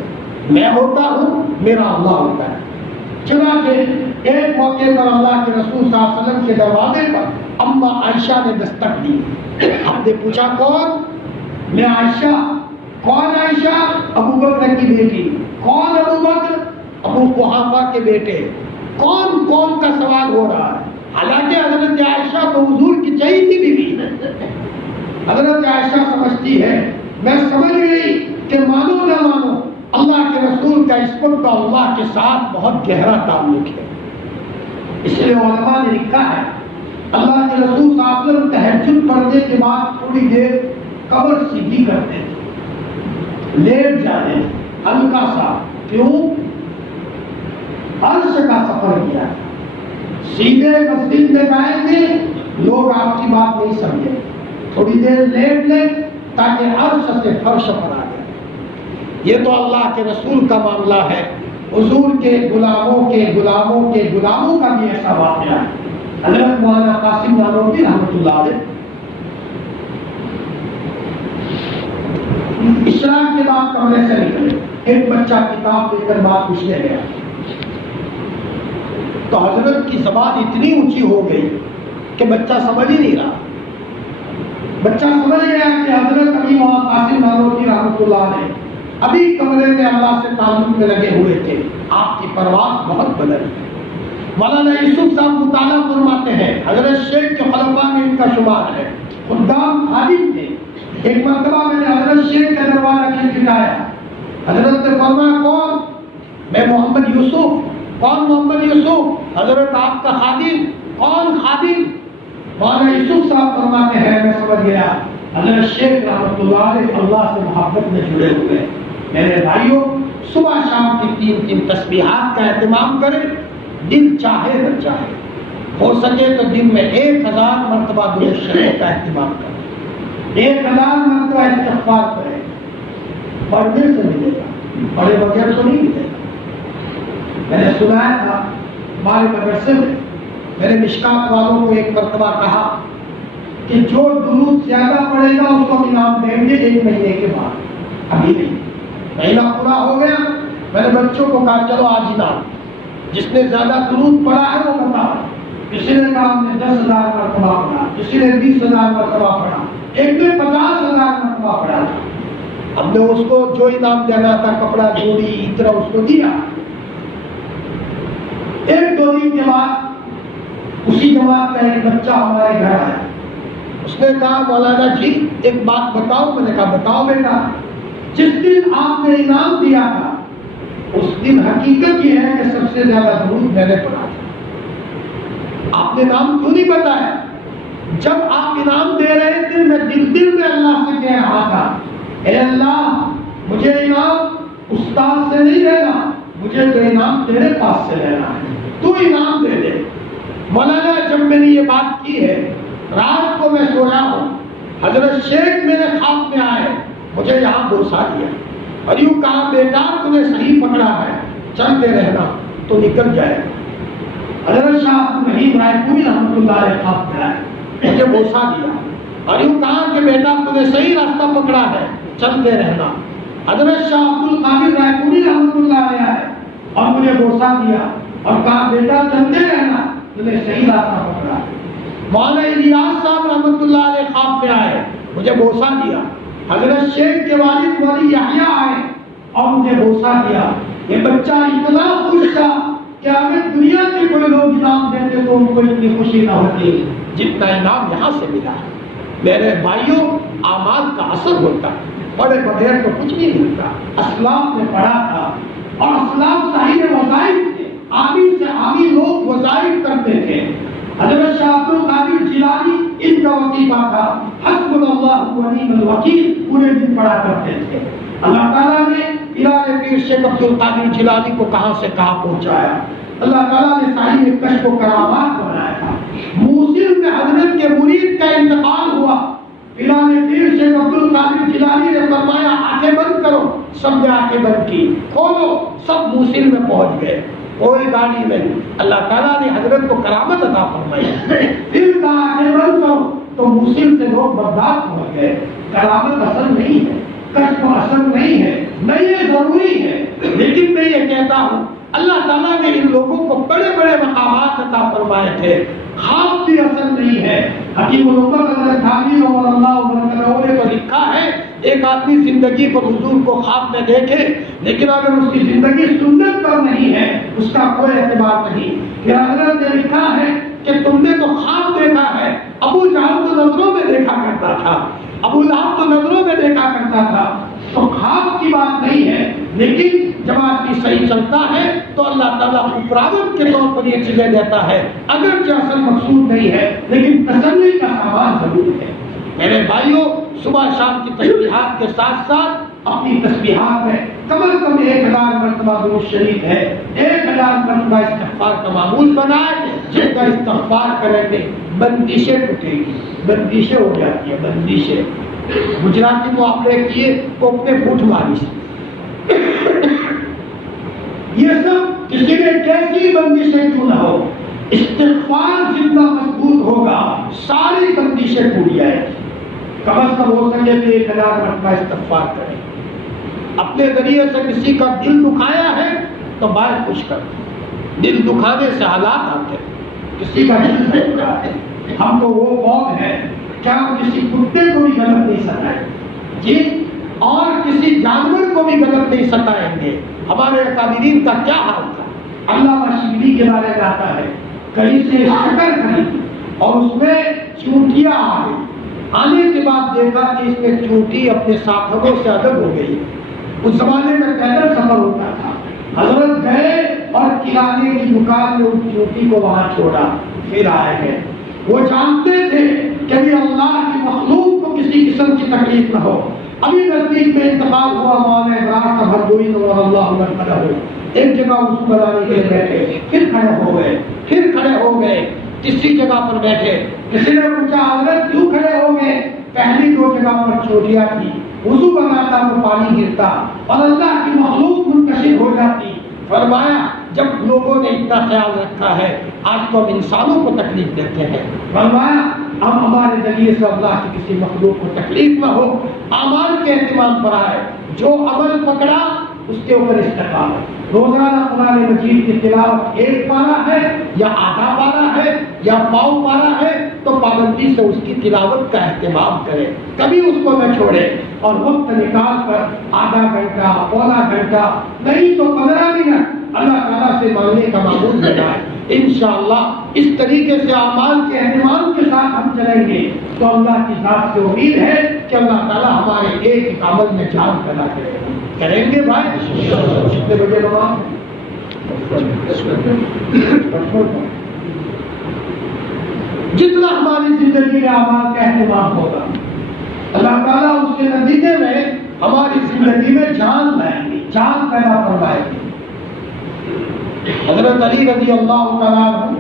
میں ہوتا ہوں میرا اللہ ہوتا ہے۔ چنانچہ ایک موقع پر اللہ کے رسول صلی اللہ علیہ وسلم کے دروازے پر اماں عائشہ نے دستک دی۔ آپ نے پوچھا کون؟ میں عائشہ۔ کون عائشہ؟ ابو بکر کی بیٹی۔ کون ابو بکر؟ ابو قحافہ کے بیٹے۔ کون کا سوال ہو رہا ہے؟ حالانکہ حضرت عائشہ تو حضور کی چہیتی بیوی ہے۔ حضرت عائشہ سمجھتی ہے میں سمجھ گئی کہ مانو نہ مانو اللہ کے رسول کا اس وقت کا اللہ کے ساتھ بہت گہرا تعلق ہے۔ اس لیے علماء نے لکھا ہے اللہ کے رسول صلی اللہ علیہ وسلم تہجد پڑھنے کے بعد تھوڑی دیر قبر سیدھی کرتے تھے، لیٹ جاتے تھے ہلکا سا، کیوں؟ عرش کا سفر کیا تھا، سیدھے مسجد میں جائیں گے لوگ آپ کی بات نہیں سمجھیں، تھوڑی دیر لیٹ لیں تاکہ عرش سے فرش پر آ جائے۔ یہ تو اللہ کے رسول کا معاملہ ہے، حضور کے غلاموں کا بھی ایسا واقعہ ہے۔ حضرت مولانا قاسم نانوتوی رحمۃ اللہ علیہ اشراق کے بعد کمرے سے نکلے، ایک بچہ کتاب لے کر بات پوچھنے گیا تو حضرت کی زبان اتنی اونچی ہو گئی کہ بچہ سمجھ ہی نہیں رہا۔ بچہ سمجھ گیا کہ حضرت ابھی مولانا قاسم نانوتوی رحمۃ اللہ علیہ ابھی کمرے میں اللہ سے تعلق میں لگے ہوئے تھے، آپ کی پرواز بہت بدل ہے۔ مولانا یوسف صاحب مطالعہ فرماتے ہیں حضرت شیخ کے خلفاء میں ان کا شمار ہے، خدام خادم تھے۔ ایک مرتبہ میں نے حضرت شیخ کا دروازہ کھٹکھٹایا، حضرت نے فرمایا کون؟ میں محمد یوسف۔ کون محمد یوسف؟ حضرت آپ کا خادم۔ کون خادم؟ مولانا یوسف صاحب فرماتے ہیں میں سمجھ گیا حضرت شیخ رحمۃ اللہ علیہ اللہ سے محبت میں جڑے ہوئے ہیں۔ میرے بھائیوں، صبح شام کی 3 تسبیحات کا اہتمام کریں، دل چاہے نہ چاہے، ہو سکے تو دن میں 1000 مرتبہ درود شریف کا اہتمام کریں، 1000 مرتبہ استغفار کریں۔ پڑھنے سے ملے گا، پڑھے بغیر تو نہیں ملے گا۔ میں نے سنایا تھا ہمارے مدرسے میں میں نے مشکات والوں کو ایک مرتبہ کہا کہ جو درود زیادہ پڑھے گا اس کو انعام دیں گے 1 مہینے کے بعد۔ ابھی نہیں، مہینہ پورا ہو گیا، میں نے بچوں کو کہا چلو آج انعام، جس نے زیادہ درود پڑھا ہے وہ بتاؤ۔ کسی نے کہا ہم نے 10,000 مرتبہ پڑھا، کسی نے 20,000 مرتبہ پڑھا، ایک نے 50,000 مرتبہ پڑھا۔ ہم نے اس کو جو انعام دینا تھا کپڑا جوڑی اتنا اس کو دیا۔ 1-2 دن کے بعد اسی جماعت کا ایک بچہ ہمارے گھر آیا، اس نے کہا مولانا جی ایک بات بتاؤ۔ میں نے کہا بتاؤ بیٹا۔ جس دن آپ نے انعام دیا تھا اس دن حقیقت یہ ہے کہ سب سے زیادہ درود میں نے پڑھا تھا، آپ نے نام کیوں نہیں بتایا؟ جب آپ انعام دے رہے تھے میں دل میں اللہ سے کہہ رہا تھا اے اللہ مجھے انعام استاد سے نہیں لینا، مجھے تو انعام تیرے پاس سے لینا ہے، تو انعام دے دے۔ مولانا جب میں نے یہ بات کی ہے، رات کو میں سویا ہوں، حضرت شیخ میرے خواب میں آئے، مجھے یہاں بوسا دیا اور یوں کہا بیٹا تم نے صحیح پکڑا ہے، چلتے رہنا تو نکل جائے گا۔ حضرت شاہ عبد الرحیم رائے پوری رحمۃ اللہ علیہ خواب میں آئے، مجھے بوسا دیا اور یوں کہا کہ بیٹا تم نے صحیح راستہ پکڑا ہے، چلتے رہنا۔ حضرت شاہ عبد القادر رائے پوری رحمۃ اللہ علیہ آئے اور مجھے بوسا دیا اور کہا بیٹا چلتے رہنا، تم نے صحیح راستہ پکڑا ہے۔ مولانا الیاس صاحب رحمۃ اللہ علیہ خواب میں آئے، مجھے بوسا دیا۔ حضرت شیخ کے والد مولانا یحییٰ آئے اور مجھے بوسا دیا۔ یہ بچہ اتنا خوش تھا کہ اگر دنیا کے کوئی لوگ انعام دیتے تو ان کو اتنی خوشی نہ ہوتی جتنا انعام یہاں سے ملا ہے۔ میرے بھائیوں، اعمال کا اثر ہوتا ہے، پڑھے بغیر تو کچھ نہیں ملتا۔ اسلاف نے پڑھا تھا اور اسلاف صاحب وظائف تھے، عامل سے عامل لوگ وظائف کرتے تھے۔ حضرت شاہ عبد القادر جیلانی ان کا وظیفہ تھا حسبنا اللہ و نعم الوکیل، پورے دن پڑھا کرتے تھے۔ اللہ تعالیٰ نے پیران پیر شیخ عبد القادر جیلانی کو کہاں سے کہاں پہنچایا، اللہ تعالیٰ نے صاحب کشف و کرامات بنایا۔ موصل میں حضرت کے مرید کا انتقال ہوا، پیران پیر شیخ عبد القادر جیلانی نے فرمایا آنکھیں بند کرو، سب نے آنکھیں بند کی، کھولو، سب موصل میں پہنچ گئے، کوئی گاڑی نہیں۔ اللہ تعالیٰ نے حضرت کو کرامت عطا فرمائی، پھر کہا آنکھیں بند کرو تو موصل سے لوگ بغداد پہنچ گئے۔ کرامت اصل نہیں ہے، کشف اصل نہیں ہے، نہ یہ ضروری ہے، لیکن میں یہ کہتا ہوں اللہ تعالیٰ نے ان لوگوں کو بڑے بڑے مقامات عطا فرمائے تھے۔ خواب بھی اصل نہیں ہے۔ حکیم الامت حضرت تھانوی رضی اللہ عنہ نے تو لکھا ہے ایک آدمی زندگی پر حضور کو خواب میں دیکھے لیکن اگر اس کی زندگی سنت پر نہیں ہے اس کا کوئی اعتبار نہیں۔ پھر حضرت نے لکھا ہے کہ تم نے تو خواب دیکھا ہے، ابو جہل کو نظروں میں دیکھا کرتا تھا، ابو لہب تو نظروں میں دیکھا کرتا تھا، تو خواب کی بات نہیں ہے، لیکن جب آدمی صحیح چلتا ہے تو اللہ تعالیٰ پراوت کے طور پر یہ چیزیں دیتا ہے، اگرچہ اصل مقصود نہیں ہے لیکن تسلی کا سامان ضرور ہے۔ میرے بھائیوں، صبح شام کی تسبیحات کے ساتھ ساتھ اپنی تسبیحات میں کم از کم 1000 مرتبہ درود شریف ہے، 1000 مرتبہ استغفار کا معمول بنائے۔ جن کا استغفار کریں گے بندشیں ٹوٹے گی، بندشیں ہو جاتی ہیں، بندشیں گجراتی کو آپ نے کیے تو اپنے پھوٹ ماری سے یہ سب کسی نے کیسی بندشیں کیوں نہ ہو، استغفار جتنا مضبوط ہوگا ساری بندشیں ٹوٹ جائیں گی۔ کم از کم ہو سکے تو 1000 مرتبہ استغفار کریں۔ اپنے ذریعے سے کسی کا دل دکھایا ہے تو بال خوش کر دیں، دل دکھانے سے حالات آتے ہیں، کسی کا دل دکھا ہے۔ ہم تو وہ قوم ہے کیا ہم کسی کتے کو بھی غلط نہیں ستائیں جی، اور کسی جانور کو بھی غلط نہیں ستائیں گے۔ ہمارے اکابرین کا کیا حال تھا، علامہ شبلی کے بارے میں آتا ہے، کہیں سے شکر خریدی اور اس میں چونٹیاں آ گئی، آنے کے بعد دیکھا کہ اس میں چونٹی اپنے ساتھیوں سے الگ ہو گئی۔ اس زمانے میں پیدل سفر ہوتا تھا، حضرت گئے اور کرانے کی دکان میں اس چونٹی کو وہاں چھوڑا، پھر آئے ہیں۔ وہ جانتے تھے کہ اللہ کی مخلوق کو کسی قسم کی تکلیف نہ ہو۔ ابھی نزدیک میں انتقال ہوا، مولانا ابراہیم صاحب ہردوئی نور اللہ عنہ ہو، ایک جگہ اس کو بنانے کے لیے بیٹھے، پھر کھڑے ہو گئے، تیسری جگہ پر بیٹھے۔ کسی نے پوچھا حضرت کیوں کھڑے ہو گئے؟ پہلی 2 جگہ پر چوٹیاں تھی، وضو بناتا تو پانی گرتا اور اللہ کی مخلوق منکشف ہو جاتی۔ فرمایا جب لوگوں نے اتنا خیال رکھا ہے، آج تو ہم انسانوں کو تکلیف دیتے ہیں، فرمایا اب ہمارے ذریعے سے اللہ کی کسی مخلوق کو تکلیف نہ ہو، اعمال کے اہتمام پر آئے، جو عمل پکڑا اس کے اوپر استقامت۔ روزانہ قرآن مجید کی تلاوت 1 پارہ ہے یا آدھا پارہ ہے یا پاؤ پارہ ہے تو پابندی سے اس کی تلاوت کا اہتمام کرے، کبھی اس کو نہ چھوڑے، اور وقت نکال کر آدھا گھنٹہ، پونا گھنٹہ، نہیں تو 15 منٹ اللہ تعالیٰ سے مانگنے کا معمول بنائے۔ انشاءاللہ اس طریقے سے اعمال کے اہتمام کے ساتھ ہم چلیں گے تو اللہ کی ذات سے امید ہے کہ اللہ تعالیٰ ہمارے ایک ایک عمل میں جان پیدا کرے گا۔ کریں گے بھائی؟ کتنے بجے نماز؟ جتنا ہماری زندگی میں اعمال کا اہتمام ہوگا اللہ تعالیٰ اس کے نتیجے میں ہماری زندگی میں جان لائیں گے، جان پیدا کروائیں گے۔ حضرت علی رضی اللہ تعالیٰ عنہ،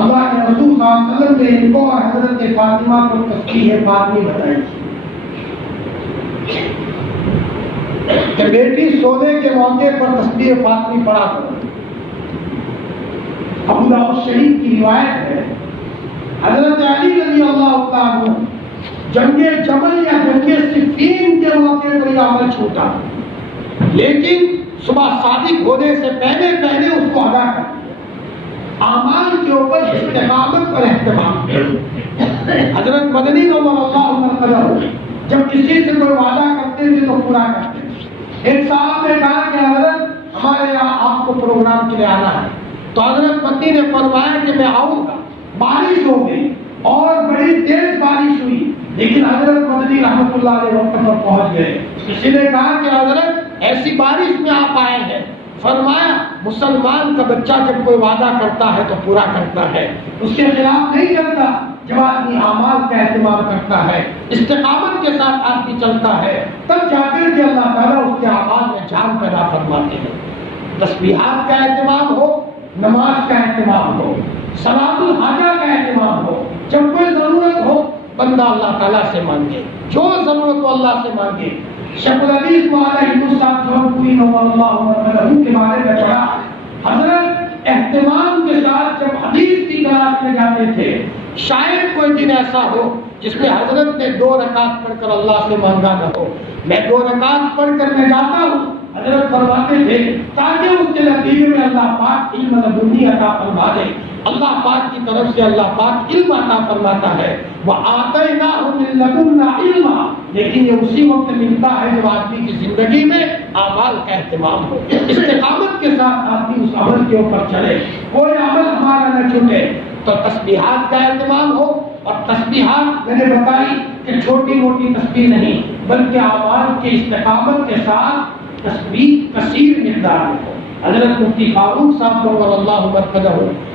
اللہ کے رسول صلی اللہ علیہ وسلم نے ان کو اور حضرت فاطمہ کو تسبیح فاطمی بتائی کہ بیٹی سونے کے موقع پر تسبیح فاطمی پڑھا کرو۔ ابو داؤد شریف کی روایت ہے، حضرت علی رضی اللہ تعالیٰ عنہ جنگ جمل یا جنگ صفین کے موقع پر یہ عمل چھوٹا، لیکن صبح صادق ہونے سے پہلے اس کو ادا کر، اعمال کے اوپر استقامت اور اہتمام۔ حضرت مدنی رضی اللہ عنہ جب کسی سے کوئی وعدہ کرتے تھے تو پورا کرتے تھے۔ ایک صاحب نے کہا کہ حضرت ہمارے یہاں آپ کو پروگرام کے لیے آنا ہے، تو حضرت مدنی نے فرمایا کہ میں آؤں گا۔ بارش ہو گئی اور بڑی تیز بارش ہوئی، لیکن حضرت مدنی رحمۃ اللہ علیہ وقت پر پہنچ گئے۔ کسی نے کہا کہ حضرت ایسی بارش میں آپ آئے ہیں، فرمایا مسلمان کا بچہ جب کوئی وعدہ کرتا ہے تو پورا کرتا ہے، اس کے خلاف نہیں کرتا۔ جب آدمی اعمال کا اہتمام کرتا ہے، استقامت کے ساتھ آدمی چلتا ہے، تب جا کر کے اللہ تعالیٰ اس کے اعمال میں جان پیدا فرماتے ہیں۔ تسبیحات کا اہتمام ہو، نماز کا اہتمام ہو، صلاۃ الحاجہ کا اہتمام ہو، جب کوئی ضرورت ہو بندہ اللہ تعالیٰ سے مانگے، جو ضرورت ہو اللہ سے مانگے۔ شیخ الحدیث مولانا ہندو صاحب جون پوری نور اللہ عنہ کے بارے میں پڑھا، حضرت اہتمام کے ساتھ جب حدیث کی تلاش میں جاتے تھے، شاید کوئی دن ایسا ہو جس میں حضرت نے 2 رکعت پڑھ کر اللہ سے مانگا نہ ہو۔ میں 2 رکعت پڑھ کر میں جاتا ہوں، حضرت فرماتے تھے تاکہ اس کے نتیجے میں اللہ پاک علم لدنی عطا فرما دے۔ اللہ پاک کی طرف سے اللہ پاک علم عطا فرماتا ہے، وَآتَيْنَاهُ مِن لَّدُنَّا عِلْمًا، لیکن یہ اسی وقت ملتا ہے جب آدمی کی زندگی میں اعمال کا اہتمام ہو، استقامت کے ساتھ آدمی اس عمل کے اوپر چلے، کوئی عمل ہمارا نہ چھوٹے۔ تو تسبیحات کا اہتمام ہو، اور تسبیحات میں نے بتائی کہ چھوٹی موٹی تسبیح نہیں بلکہ اعمال کے استقامت کے ساتھ تسبیح کثیر مقدار میں ہو۔ حضرت مفتی فاروق صاحب نور اللہ مرکزہ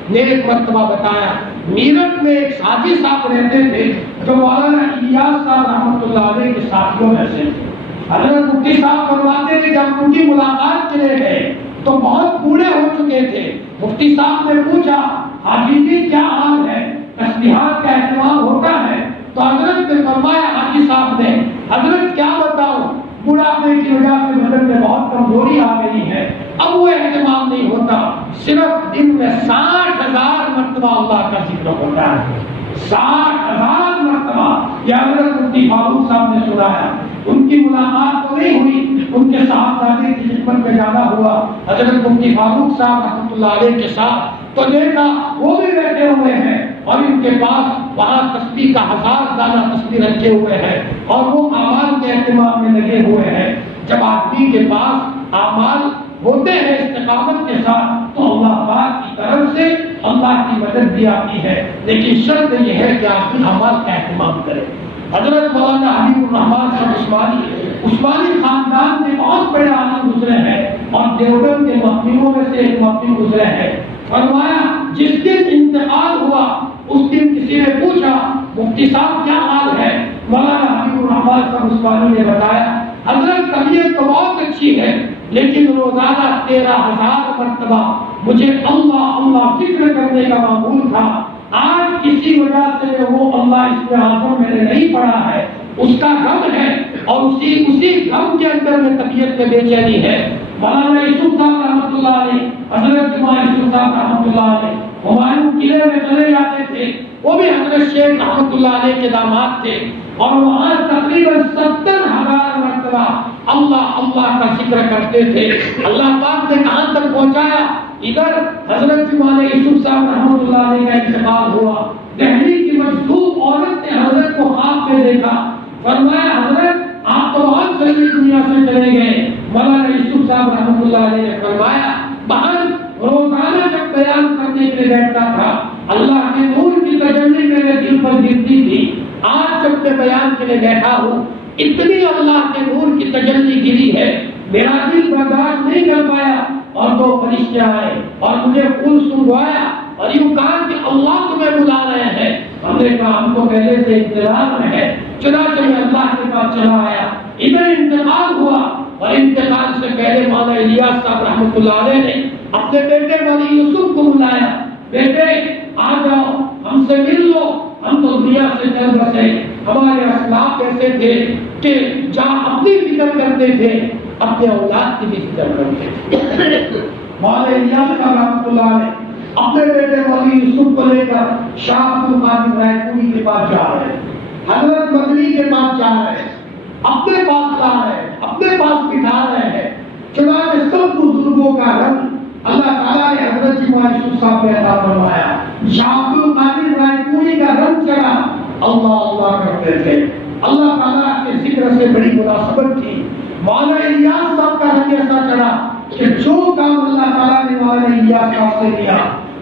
نے ایک مرتبہ بتایا، میرٹھ میں ایک ساتھی صاحب رہتے تھے جو مولانا الیاس صاحب رحمۃ اللہ علیہ کے ساتھیوں میں سے تھے۔ حضرت مفتی صاحب فرماتے تھے جب ان کی ملاقات کے لیے گئے تو بہت بوڑھے ہو چکے تھے۔ مفتی صاحب نے پوچھا حاجی جی کیا حال ہے، تسبیحات کا اہتمام ہوتا ہے؟ تو حضرت نے فرمایا، حاجی صاحب نے، حضرت کیا بتاؤں، بڑھاپے کی وجہ سے بدن میں بہت کمزوری آ گئی ہے، اب وہ اہتمام نہیں ہوتا، صرف دن میں 60,000 مرتبہ اللہ کا ذکر ہوتا ہے۔ 60,000 مرتبہ یہ حضرت مفتی فاروق صاحب نے سنایا۔ ان کی ملاقات تو نہیں ہوئی، ان کے صاحبزادے کی خدمت میں جانا ہوا حضرت مفتی فاروق صاحب رحمۃ اللہ علیہ کے ساتھ، تو دیکھا وہ بھی بیٹھے ہوئے ہیں اور ان کے پاس وہاں تسبیح کا 1000 دانہ تسبیح رکھے ہوئے ہیں اور وہ اعمال کے اہتمام میں لگے ہوئے ہیں۔ جب آدمی کے پاس اعمال ہوتے ہیں استقامت کے ساتھ تو اللہ پاک کی طرف سے اللہ کی مدد بھی آتی ہے، لیکن شرط یہ ہے کہ آدمی اعمال کا اہتمام کرے۔ حضرت مولانا حبیب الرحمان صاحب عثمانی خاندان کے بہت بڑے عالم گزرے ہیں اور دیوبند کے محققوں میں سے ایک محقق گزرے ہیں۔ فرمایا جس دن انتقال ہوا اس دن کسی نے پوچھا مفتی صاحب کیا حال ہے؟ مولانا حبیب الرحمان صاحب عثمانی نے بتایا حضرت طبیعت تو بہت اچھی ہے لیکن روزانہ 13,000 مرتبہ مجھے اللہ اللہ ذکر کرنے کا معمول تھا، آج کسی وجہ سے وہ اللہ اس میں اعظم میں نے نہیں پڑھا ہے، اس کا غم ہے اور اسی غم کے اندر میں طبیعت میں بے چینی ہے۔ مولانا یوسف صاحب رحمۃ اللہ علیہ، حضرت جمعہ یوسف صاحب رحمۃ اللہ علیہ ہمایوں قلعے میں چلے جاتے تھے، وہ بھی حضرت شیخ رحمۃ اللہ علیہ کے داماد تھے اور وہاں تقریباً 70,000 مرتبہ اللہ اللہ کا ذکر کرتے تھے۔ اللہ پاک نے کہاں تک پہنچایا، ادھر حضرت مولانا یوسف صاحب رحمۃ اللہ علیہ کا انتقال ہوا، دہلی کی مجذوب عورت نے حضرت کو خواب میں دیکھا، فرمایا حضرت آپ تو بہت جلدی دنیا سے چلے گئے۔ مولانا یوسف صاحب رحمۃ اللہ علیہ نے فرمایا بہن روزانہ جب بیان کرنے کے لیے بیٹھتا تھا اللہ کے نور کی تجلی میرے دل پر گرتی تھی، آج جب میں بیان کے لیے بیٹھا ہوں اتنی اللہ کے نور کی تجلی گری ہے میرا دل برداشت نہیں کر پایا اور 2 فرشتے آئے اور مجھے پھول سنگوایا اور یوں کہا کہ اللہ تمہیں بلا رہے ہیں۔ ہم نے کہا ہم تو پہلے سے انتظار میں ہے، چنانچہ میں اللہ کے پاس چلا آیا، ادھر انتقال ہوا اور انتقال سے پہلے مولانا الیاس صاحب رحمۃ اللہ علیہ نے اپنے بیٹے مولانا یوسف کو بلایا، بیٹے آ جاؤ ہم سے مل لو، ہم تو دنیا سے چل بسے، ہمارے اسلاف ایسے تھے کہ جہاں اپنی فکر کرتے تھے اپنے اولاد کی بھی فکر کرتے تھے۔ مولانا الیاس صاحب رحمۃ اللہ علیہ اپنے بیٹے مولانا یوسف کو لے کر شاہ عبد القادر رائے پوری کے پاس جا رہے ہیں، حضرت مدنی کے پاس جا رہے ہیں، اپنے پاس لا رہے ہیں، اپنے پاس بٹھا رہے ہیں۔ چنانچہ سب بزرگوں کا رنگ اللہ تعالیٰ نے حضرت مولانا یوسف صاحب نے عطا فرمایا، شاہ عبد القادر رائے پوری کا رنگ چڑھا، اللہ اللہ کرتے تھے، اللہ تعالیٰ کے ذکر سے بڑی مناسبت تھی۔ مولانا الیاس صاحب کا رنگ ایسا چڑھا کہ جو کام اللہ تعالیٰ نے مولانا الیاس صاحب سے لیا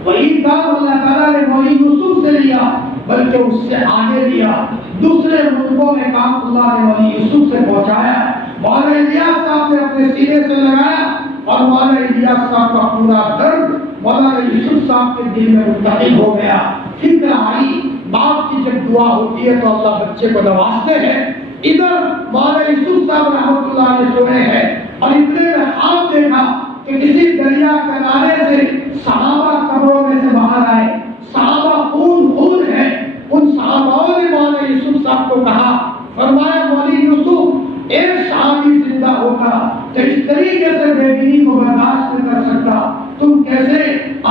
وہی کام اللہ تعالیٰ نے مولانا یوسف سے لیا، بلکہ اس سے آگے لیا، دوسرے ملکوں میں کام اللہ نے مولانا یوسف سے پہنچایا۔ مولانا الیاس صاحب نے اپنے سینے سے لگایا اور مولانا الیاس صاحب کا پورا درد مولانا یوسف صاحب کے دل میں منتقل ہو گیا۔ فکر آئی، باپ کی جب دعا ہوتی ہے تو اللہ بچے کو نوازتے ہیں۔ ادھر مولانا یوسف صاحب رحمۃ اللہ علیہ سوئے ہیں اور اتنے میں خواب دیکھا کہ کسی دریا کنارے سے صحابہ قبروں میں سے باہر آئے، صحابہ خون ہے۔ ان صحاباؤں نے مولانا یوسف صاحب کو کہا، فرمایا مولانا یوسف ایک صحابی زندہ ہوگا تو اس طریقے سے بے دینی کو برداشت نہیں کر سکتا، تم کیسے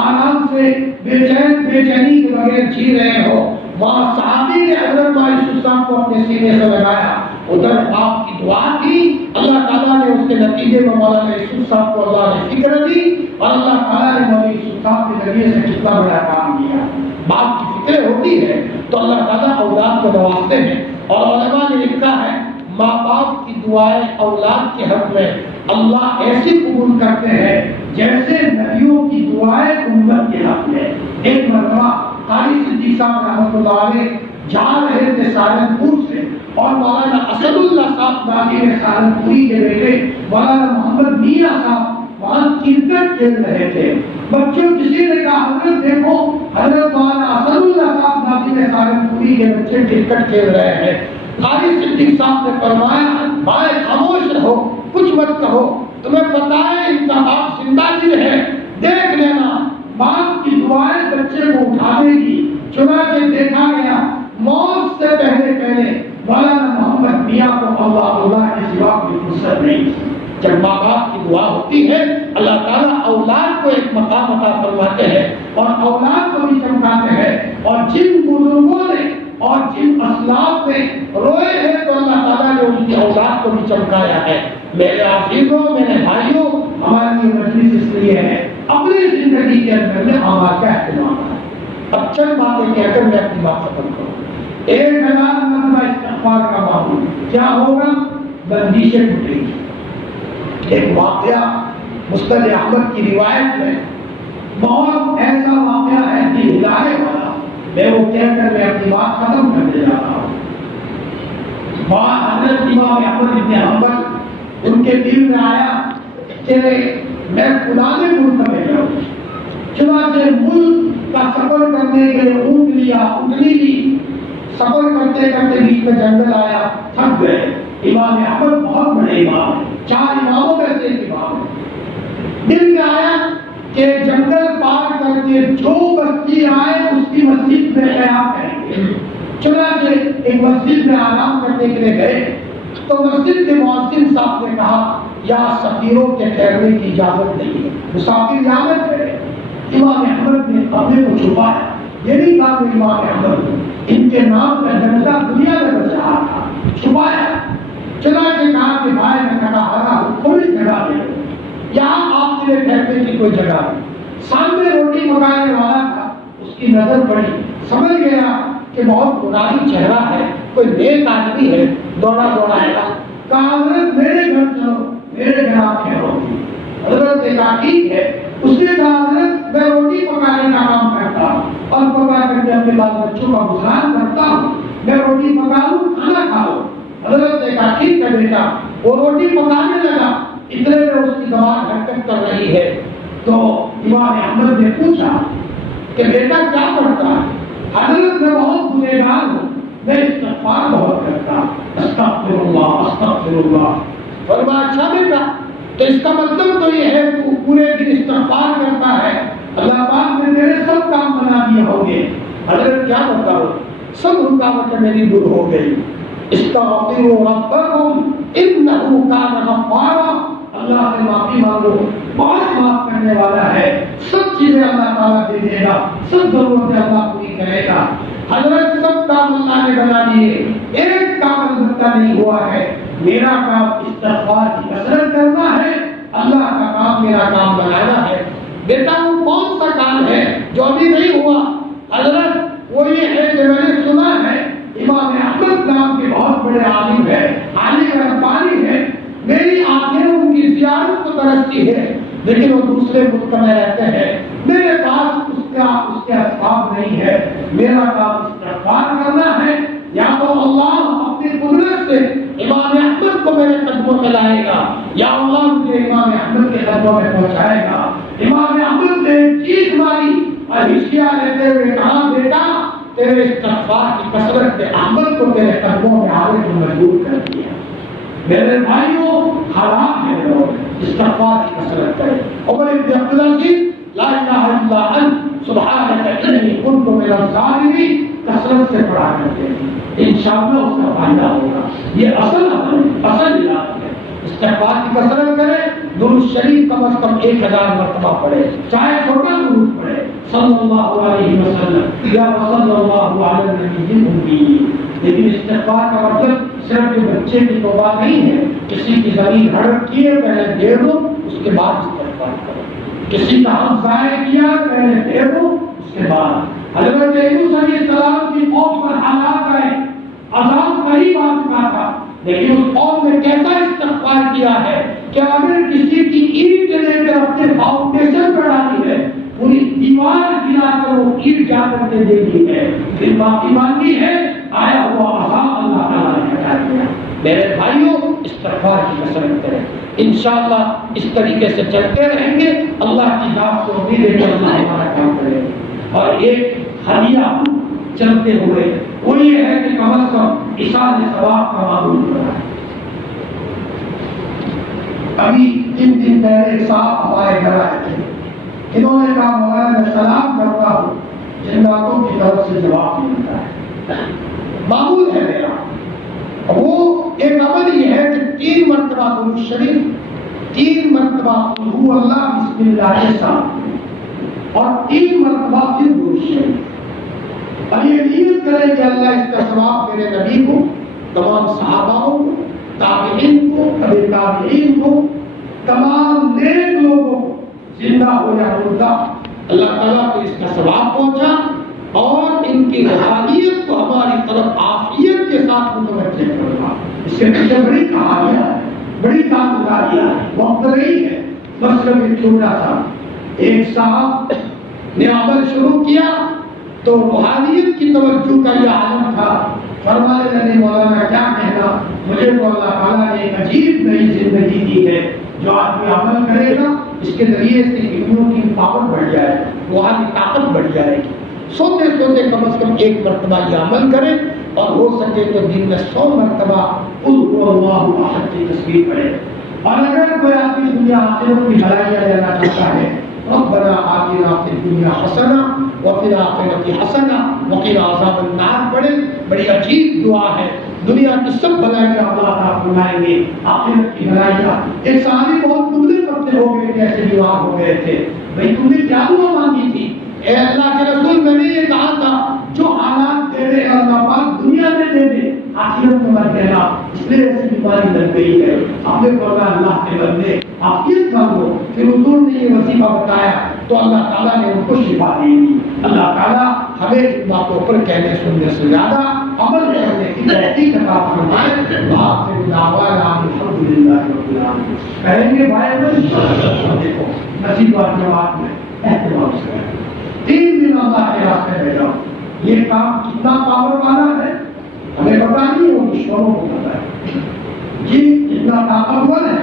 آرام سے بے چینی کے بغیر جی رہے ہو۔ وہاں صحابی نے حضرت مولانا یوسف صاحب کو اپنے سینے سے لگایا، ادھر باپ کی دعا کی، اللہ تعالیٰ نے اس کے نتیجے میں مولانا یوسف صاحب کو اللہ نے فکر دی اور اللہ تعالیٰ نے مولانا یوسف صاحب کے ذریعے سے کتنا بڑا کام کیا۔ باپ کی فکر ہوتی ہے تو اللہ تعالیٰ اولاد کو نوازتے ہیں، اور علماء نے لکھا ہے ماں باپ کی دعائیں اولاد کے حق میں اللہ ایسی قبول کرتے ہیں جیسے نبیوں کی دعائیں امت کے حق میں۔ ایک مرتبہ قاری صدیق صاحب رحمۃ اللہ علیہ جا رہے تھے سہارنپور سے، اور مولانا اسد اللہ صاحب باقی میں سہارنپوری کے بیٹے مولانا محمد میاں صاحب وہاں کرکٹ کھیل رہے تھے۔ بچوں کسی نے کہا حضرت دیکھو حضرت مولانا اسد اللہ صاحب باقی میں سہارنپوری کے بچے کرکٹ کھیل رہے ہیں۔ قاری صدیق صاحب نے فرمایا بھائی خاموش رہو، کچھ مت کہو، تمہیں پتہ ہے ان کا باپ زندہ دل ہے، دیکھ لینا باپ کی دعائیں بچے کو اٹھا دے گی۔ چنانچہ دیکھا گیا موت سے پہلے مولانا محمد میاں کو اللہ کے سوا کوئی فرصت نہیں تھی۔ جب ماں باپ کی دعا ہوتی ہے اللہ تعالیٰ اولاد کو ایک مقام عطا فرماتے ہیں اور اولاد کو بھی چمکاتے ہیں، اور جن بزرگوں نے اور جن اسلاف نے روئے ہیں تو اللہ تعالیٰ نے ان کی اولاد کو بھی چمکایا ہے۔ میرے عزیزوں، میرے بھائیوں، ہماری یہ مجلس اس لیے ہے اپنی زندگی کے اندر میں آمال کا اہتمام ہے۔ اب چند باتیں کہہ کر میں اپنی بات ختم کروں۔ 1000 مرتبہ استغفار کا معمول، کیا ہوگا؟ بندشیں ٹوٹے گی۔ ایک واقعہ مسند احمد کی روایت میں بہت ایسا واقعہ ہے دل ہلانے والا، میں وہ کہہ کر میں اپنی بات ختم کرنے جا رہا ہوں۔ حضرت امام احمد بن حنبل ان کے دل میں آیا کہ میں فلانے ملک میں جاؤں، چنانچہ ملک کا سفر کرنے کے لیے اونٹ لیا، اونٹنی لی، سفر کرتے کرتے بیچ میں جنگل آیا، تھک گئے۔ امام احمد بہت بڑے امام ہیں، 4 اماموں میں سے ایک امام ہے۔ دل میں آیا کہ جنگل پار کر کے جو بستی آئے اس کی مسجد میں قیام کریں گے۔ چنانچہ ایک مسجد میں آرام کرنے کے لیے گئے تو مسجد کے مؤذن صاحب نے کہا یا سفیروں کے ٹھہرنے کی اجازت نہیں ہے، مسافر یہاں مت ٹھہرے۔ امام احمد نے اپنے کو چھپایا، یہ نہیں کہا کہ امام احمد، ان کے نام کا ڈنڈا دنیا میں بچ رہا تھا، چھپایا۔ چنانچہ کہا کہ بھائی میں کہا ہرا کوئی جگہ دے دو، یہاں آپ کے لیے ٹھہرنے کی کوئی جگہ نہیں۔ سامنے روٹی پکانے والا تھا، اس کی نظر پڑی، سمجھ گیا کہ بہت گناہی چہرہ ہے، کوئی نیک آدمی ہے، دوڑا آیا، کہا حضرت میرے گھر چلو، میرے گھر آپ ٹھہرو۔ حضرت نے کہا ٹھیک ہے۔ اس نے کہا حضرت میں روٹی پکانے کا کام کرتا ہوں اور پکا کر کے اپنے بال بچوں کا گزاران کرتا ہوں، میں روٹی پکاؤں کھانا کھاؤ۔ حضرت نے کہا ٹھیک ہے بیٹا۔ وہ روٹی پکانے لگا، اتنے میں اس کی زبان حرکت کر رہی ہے تو امام احمد نے پوچھا کہ بیٹا کیا پڑھتا ہے؟ حضرت میں بہت گنہگار ہوں، میں استغفار بہت کرتا ہوں، استغفر اللہ استغفر اللہ۔ فرمایا اچھا بیٹا، تو اس کا مطلب تو یہ ہے تو پورے دن استغفار کرتا ہے، اللہ پاک نے تیرے سب کام بنا دیے ہوں گے۔ حضرت کیا بتاؤ، سب رکاوٹیں میری دور ہو گئی۔ استغفروا ربکم انہ کان غفارا، اللہ سے معافی مانگو، بہت معاف کرنے والا ہے، سب چیزیں اللہ تعالیٰ دے دے گا، سب ضرورتیں اللہ پوری کرے گا۔ حضرت سب کام اللہ نے بنا دیے، ایک کام البتہ نہیں ہوا ہے، میرا کام استغفار کی کثرت کرنا ہے، اللہ کا کام میرا کام بنانا ہے۔ بیٹا وہ کون سا کام ہے جو ابھی نہیں ہوا؟ حضرت وہ یہ ہے کہ میں نے سنا ہے امام احمد نام کے بہت بڑے عالم ہے، عالم ربانی ہے، میری آنکھیں ان کی زیارت کو ترستی ہے، لیکن وہ دوسرے ملک میں رہتے ہیں، میرے پاس اس کے اسباب نہیں ہے، میرا کام استغفار کرنا ہے، یا تو اللہ اپنی قدرت سے امام احمد کو میرے قدموں میں لائے گا، یا اللہ مجھے امام احمد کے قدموں میں پہنچائے گا۔ امام احمد نے چیخ ماری اور ہچکیاں لیتے ہوئے کہا بیٹا تیرے استغفار کی کثرت نے احمد کو تیرے قدموں میں آنے کو مجبور کر دیا۔ میرے بھائیوں حرام ہے لوگ استغفار کی کثرت کریں۔ عمر بن عبدالعزیز لا الہ الا انت سبحانک انی کنت من الظالمین کثرت سے پڑھا کرتے ہیں، انشاءاللہ اس کا فائدہ ہوگا۔ یہ اصل علاج ہے، استغفار کی کثرت کریں، درود شریف کم از کم 1000 مرتبہ پڑھے، چاہے چھوٹا درود پڑھے، صلی اللہ علیہ وسلم یا صلی اللہ علی النبی الامی۔ لیکن استغفار کا مطلب صرف جو بچے کی توبہ نہیں ہے، کسی کی زمین ہڑپ کیے پہلے دے دو، اس کے بعد استغفار کرو، کسی کا حق ضائع کیا پہلے دے دو، اس کے بعد۔ حضرت یونس علیہ السلام کی قوم پر حالات آئے، عذاب قریب آ چکا تھا، لیکن اس قوم نے کیسا استغفار کیا ہے کہ اگر کسی کی اینٹ لے کر اپنے فاؤنڈیشن پر ڈالی ہے، پوری دیوار گرا کر وہ اینٹ جا کر کے دے دی ہے، پھر معافی مانگی ہے، آیا ہوا عذاب اللہ تعالیٰ نے ہٹا دیا۔ میرے بھائیوں استغفار کی کثرت کریں، انشاءاللہ اس طریقے سے چلتے رہیں گے، اللہ کی ذات سے امید ہے کہ اللہ ہمارا کام کرے گا۔ اور ایک ہدیہ چلتے ہوئے وہ یہ ہے کہ کم از کم ایصال ثواب کا معمول بنا ہے۔ ابھی 3 دن پہلے ایک صاحب ہمارے گھر آئے تھے، انہوں نے کہا مولانا میں سلام کرتا ہوں، جناتوں کی طرف سے جواب نہیں ملتا ہے، معمول ہے میرا۔ وہ ایک عمل یہ ہے کہ 3 مرتبہ درود شریف، 3 مرتبہ قل هو اللہ بسم اللہ کے ساتھ، اور 3 مرتبہ پھر درود شریف۔ اور یہ نیت کریں کہ اللہ اس کا ثواب میرے نبی کو، تمام صحاباؤں کو، تابعین کو، تبع تابعین کو، تمام نیک لوگوں کو، زندہ ہو یا مردہ، اللہ تعالیٰ کو اس کا ثواب پہنچا اور ان کی روحانیت کو ہماری طرف عافیت کے ساتھ متوجہ کرنا۔ اس کے پیچھے بڑی کہانیاں ہیں، بڑی کامیابیاں ہیں، وقت نہیں ہے، بس کبھی چھوٹا سا ایک صاحب نے عمل شروع کیا تو روحانیت کی توجہ کا یہ عالم تھا، فرمانے لگے مولانا کیا کہنا، مجھے تو اللہ تعالیٰ نے ایک عجیب نئی زندگی دی ہے، جو آدمی عمل کرے گا اس کے ذریعے سے علموں کی پاور بڑھ جائے، روحانی طاقت بڑھ جائے گی۔ سوتے سوتے کم از کم 1 مرتبہ یہ عمل کریں، اور ہو سکے تو دن میں 100 مرتبہ قل هو اللہ احد کی تسبیح پڑھے۔ اور اگر کوئی آدمی دنیا آخرت کی بھلائیاں لینا چاہتا ہے، ربنا آتنا فی الدنیا حسنہ وفی الآخرۃ حسنہ وقنا عذاب النار پڑھے، بڑی عجیب دعا ہے۔ دنیا کی سب بھلائیاں اللہ تعالیٰ فرمائیں گے، آخرت کی بھلائیاں۔ ایک صحابی بہت دبلے پتلے ہو گئے، کیسے بیمار ہو گئے تھے، بھائی تم نے کیا دعا مانگی تھی؟ اے اللہ کے رسول، میں نے یہ کہا تھا جو حالات دے دے اللہ پاک دنیا میں دے دے، آخرت میں مت دینا، اس لیے ایسی بیماری لگ گئی ہے۔ آپ نے فرمایا اللہ کے بندے عافیت مانگو، پھر حضور نے یہ وظیفہ بتایا تو اللہ تعالیٰ نے ان کو شفا دی۔ اللہ تعالیٰ ہمیں ان باتوں پر کہنے سننے سے زیادہ عمل کرنے کی توفیق عطا فرمائے۔ وآخر دعوانا الحمدللہ رب العالمین۔ کہیں گے بھائی دیکھو مسجد و جماعت میں اہتمام سے 3 دن اللہ کے راستے میں جاؤ، یہ کام کتنا پاور والا ہے ہمیں پتا نہیں، وہ دشمنوں کو پتا ہے جی، اتنا طاقتور ہے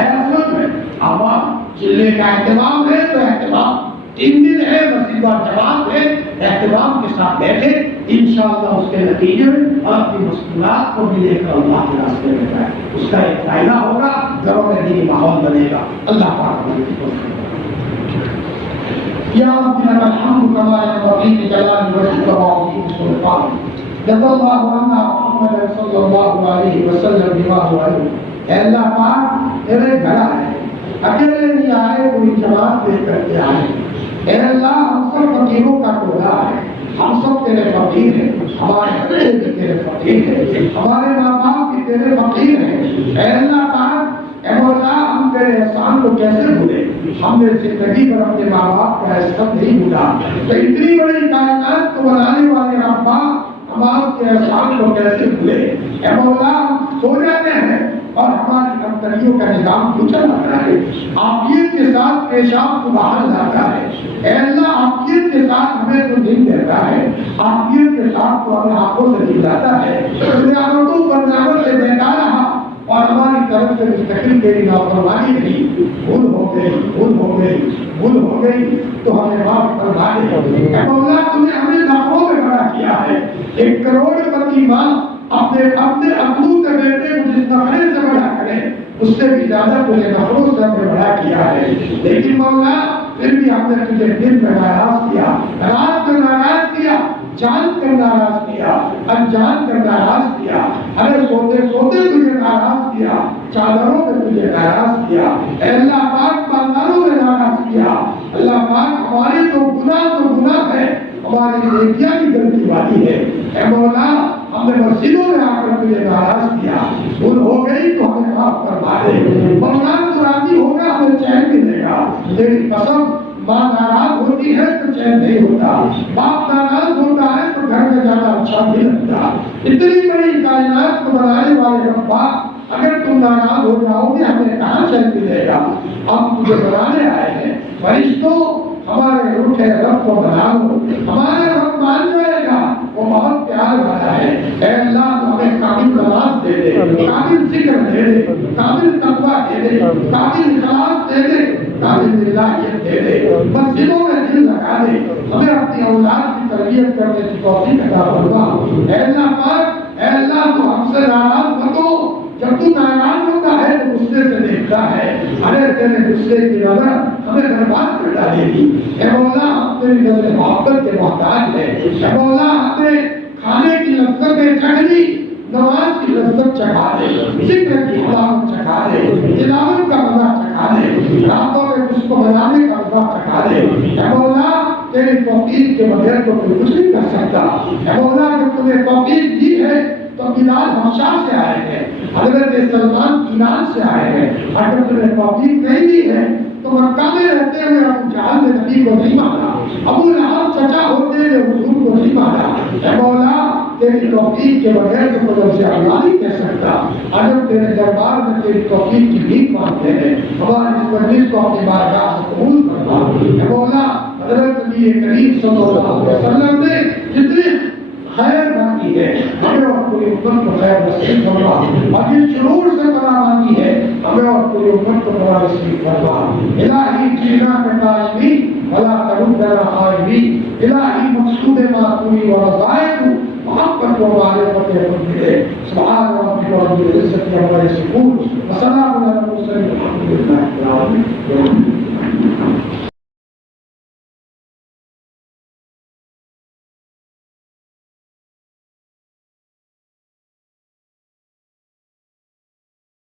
اصل میں۔ عوام چلے کا اہتمام ہے تو اہتمام 3 دن ہے، مسجد و جماعت ہے، اہتمام کے ساتھ بیٹھے، انشاءاللہ اس کے نتیجے میں اور اپنی مشکلات کو بھی لے کر اللہ کے راستے میں جائے، اس کا ایک فائدہ ہوگا، گھروں میں دینی ماحول بنے گا۔ اللہ پاک ہمیں یا رب لك الحمد كما ينبغي لجلال وجهك وعظيم سلطانك۔ جزا الله عنا محمد صلی اللہ علیہ وسلم بما هو اہل۔ اے اللہ پاک تیرے گھر آئے، اکیلے نہیں آئے، پوری جماعت لے کر کے آئے۔ اے اللہ ہم سب فقیروں کا ٹولہ ہے، ہم سب تیرے فقیر ہیں، ہمارے بچے بھی تیرے فقیر ہیں، ہمارے ماں باپ بھی تیرے فقیر ہیں۔ اے اللہ پاک، اے مولا ہم تیرے احسان کو کیسے بھولے، ہم نے زندگی پر اپنے ماں باپ کا احسان نہیں بھولا، تو اتنی بڑی کائنات کو بنانے والے ربا ہمارے کے احسان کو کیسے بھولے۔ اے مولا ہم سو جاتے ہیں اور ہماری کمتریوں کا نظام کچھ لاتا ہے، عافیت کے ساتھ پیشاب کو باہر لاتا ہے۔ اے اللہ عافیت کے ساتھ ہمیں تو دن دیتا ہے، عافیت کے ساتھ تو ہمیں آنکھوں سے دکھلاتا ہے۔ نعمتوں پر نعمت سے دیتا رہا اور ہماری طرف سے مستقل تیری نافرمانی نہیں، بھول ہو گئی، بھول ہو گئی، بھول ہو گئی تو ہمیں معاف فرما دے۔ اے مولا تم نے ہمیں نافروں میں بڑا کیا ہے، 1 کروڑ پتی ماں اپنے اپنوں کے بیٹے کو جس نفرے سے بڑا کرے، اس سے بھی زیادہ تجھے نفروں سے ہمیں بڑا کیا ہے، لیکن مولا پھر بھی ہم نے تجھے دل میں ناراض کیا، رات میں ناراض کیا، جان کر ناراض کیا، انجان کر ناراض کیا، ہمیں سوتے سوتے تجھے ناراض کیا، چادروں میں تجھے ناراض کیا، اے اللہ پاک بازاروں میں ناراض کیا۔ اللہ پاک ہمارے تو گناہ ہے، ہماری نیکیاں کی غلطی والی ہے۔ اے مولا ہم نے مسجدوں میں آ کر تجھے ناراض کیا، بھول ہو گئی تو ہمیں معاف فرما دے۔ مولا تو راضی ہوگا ہمیں چین ملے گا، تیری قسم ماں ناراض ہوتی ہے تو چین نہیں ہوتا، باپ ناراض ہوتا ہے تو گھر میں جانا اچھا نہیں لگتا۔ اتنی بڑی کائنات کو بنانے والے ربا اگر تم ناراض ہو جاؤ گے ہمیں کہاں چین ملے گا؟ ہم تجھے بنانے آئے ہیں، فرشتوں ہمارے روٹھے رب کو بنا لو، ہمارے رب مان جائے گا، وہ بہت پیار والا ہے۔ ہے. اے اللہ تو ہمیں کامل نماز دے دے, کامل ذکر دے دے, کامل تقویٰ دے دے, کامل اخلاص دے دے, کامل الہیت دے دے, مسجدوں میں دل لگا دے, ہمیں اپنی اولاد کی تربیت کرنے کی توفیق عطا فرما. اے اللہ پاک, اے اللہ تو ہم سے ناراض مت ہو, جب تو ناراض ہوتا ہے تو غصے سے دیکھتا ہے, ارے تیرے غصے کی نظر ہمیں برباد کر ڈالے گی. اے مولا ہم تیری نظر محبت کے محتاج ہیں. اے مولا ہم نے کھانے کی لذتیں چکھ لی, نماز کی لذت چکھا دے, ذکر کی حلاوت چکھا دے, تلاوت کا مزہ چکھا دے, راتوں میں اس کو بنانے کا مزہ چکھا دے. اے مولا تیری توفیق کے بغیر تو کوئی کچھ نہیں کر سکتا. اے مولا جب تمہیں توفیق دی ہے تو بلال حبشہ سے آئے ہیں, حضرت سلمان ایران سے آئے ہیں. اگر تمہیں توفیق نہیں دی ہے تو مکہ میں رہتے ہوئے ابو جہل نے نبی کو نہیں مانا, ابو لہب چچا ہوتے ہوئے حضور کو نہیں مانا. اے مولا تیری توفیق کے بغیر تو کوئی ہم سے اللہ نہیں کہہ سکتا. اگر تیرے دربار میں تیری توفیق کی بھیک مانگتے ہیں, ہمارے اس مجلس کو اپنی بارگاہ سے قبول کرنا. اے مولا حضرت نبی کریم صلی اللہ علیہ وسلم نے جتنی خیر مانگی ہے ہمیں اور پوری امت کو خیر نصیب فرما, اور جس شرور سے پناہ مانگی ہے ہمیں اور پوری امت کو پناہ نصیب فرما. الہی جینا کے قائمی ولا تردنا خائبین, الہی مقصود معقولی و رضائت محبت و معرفت خود ملے. سبحان ربک رب العزت عما یصفون وسلام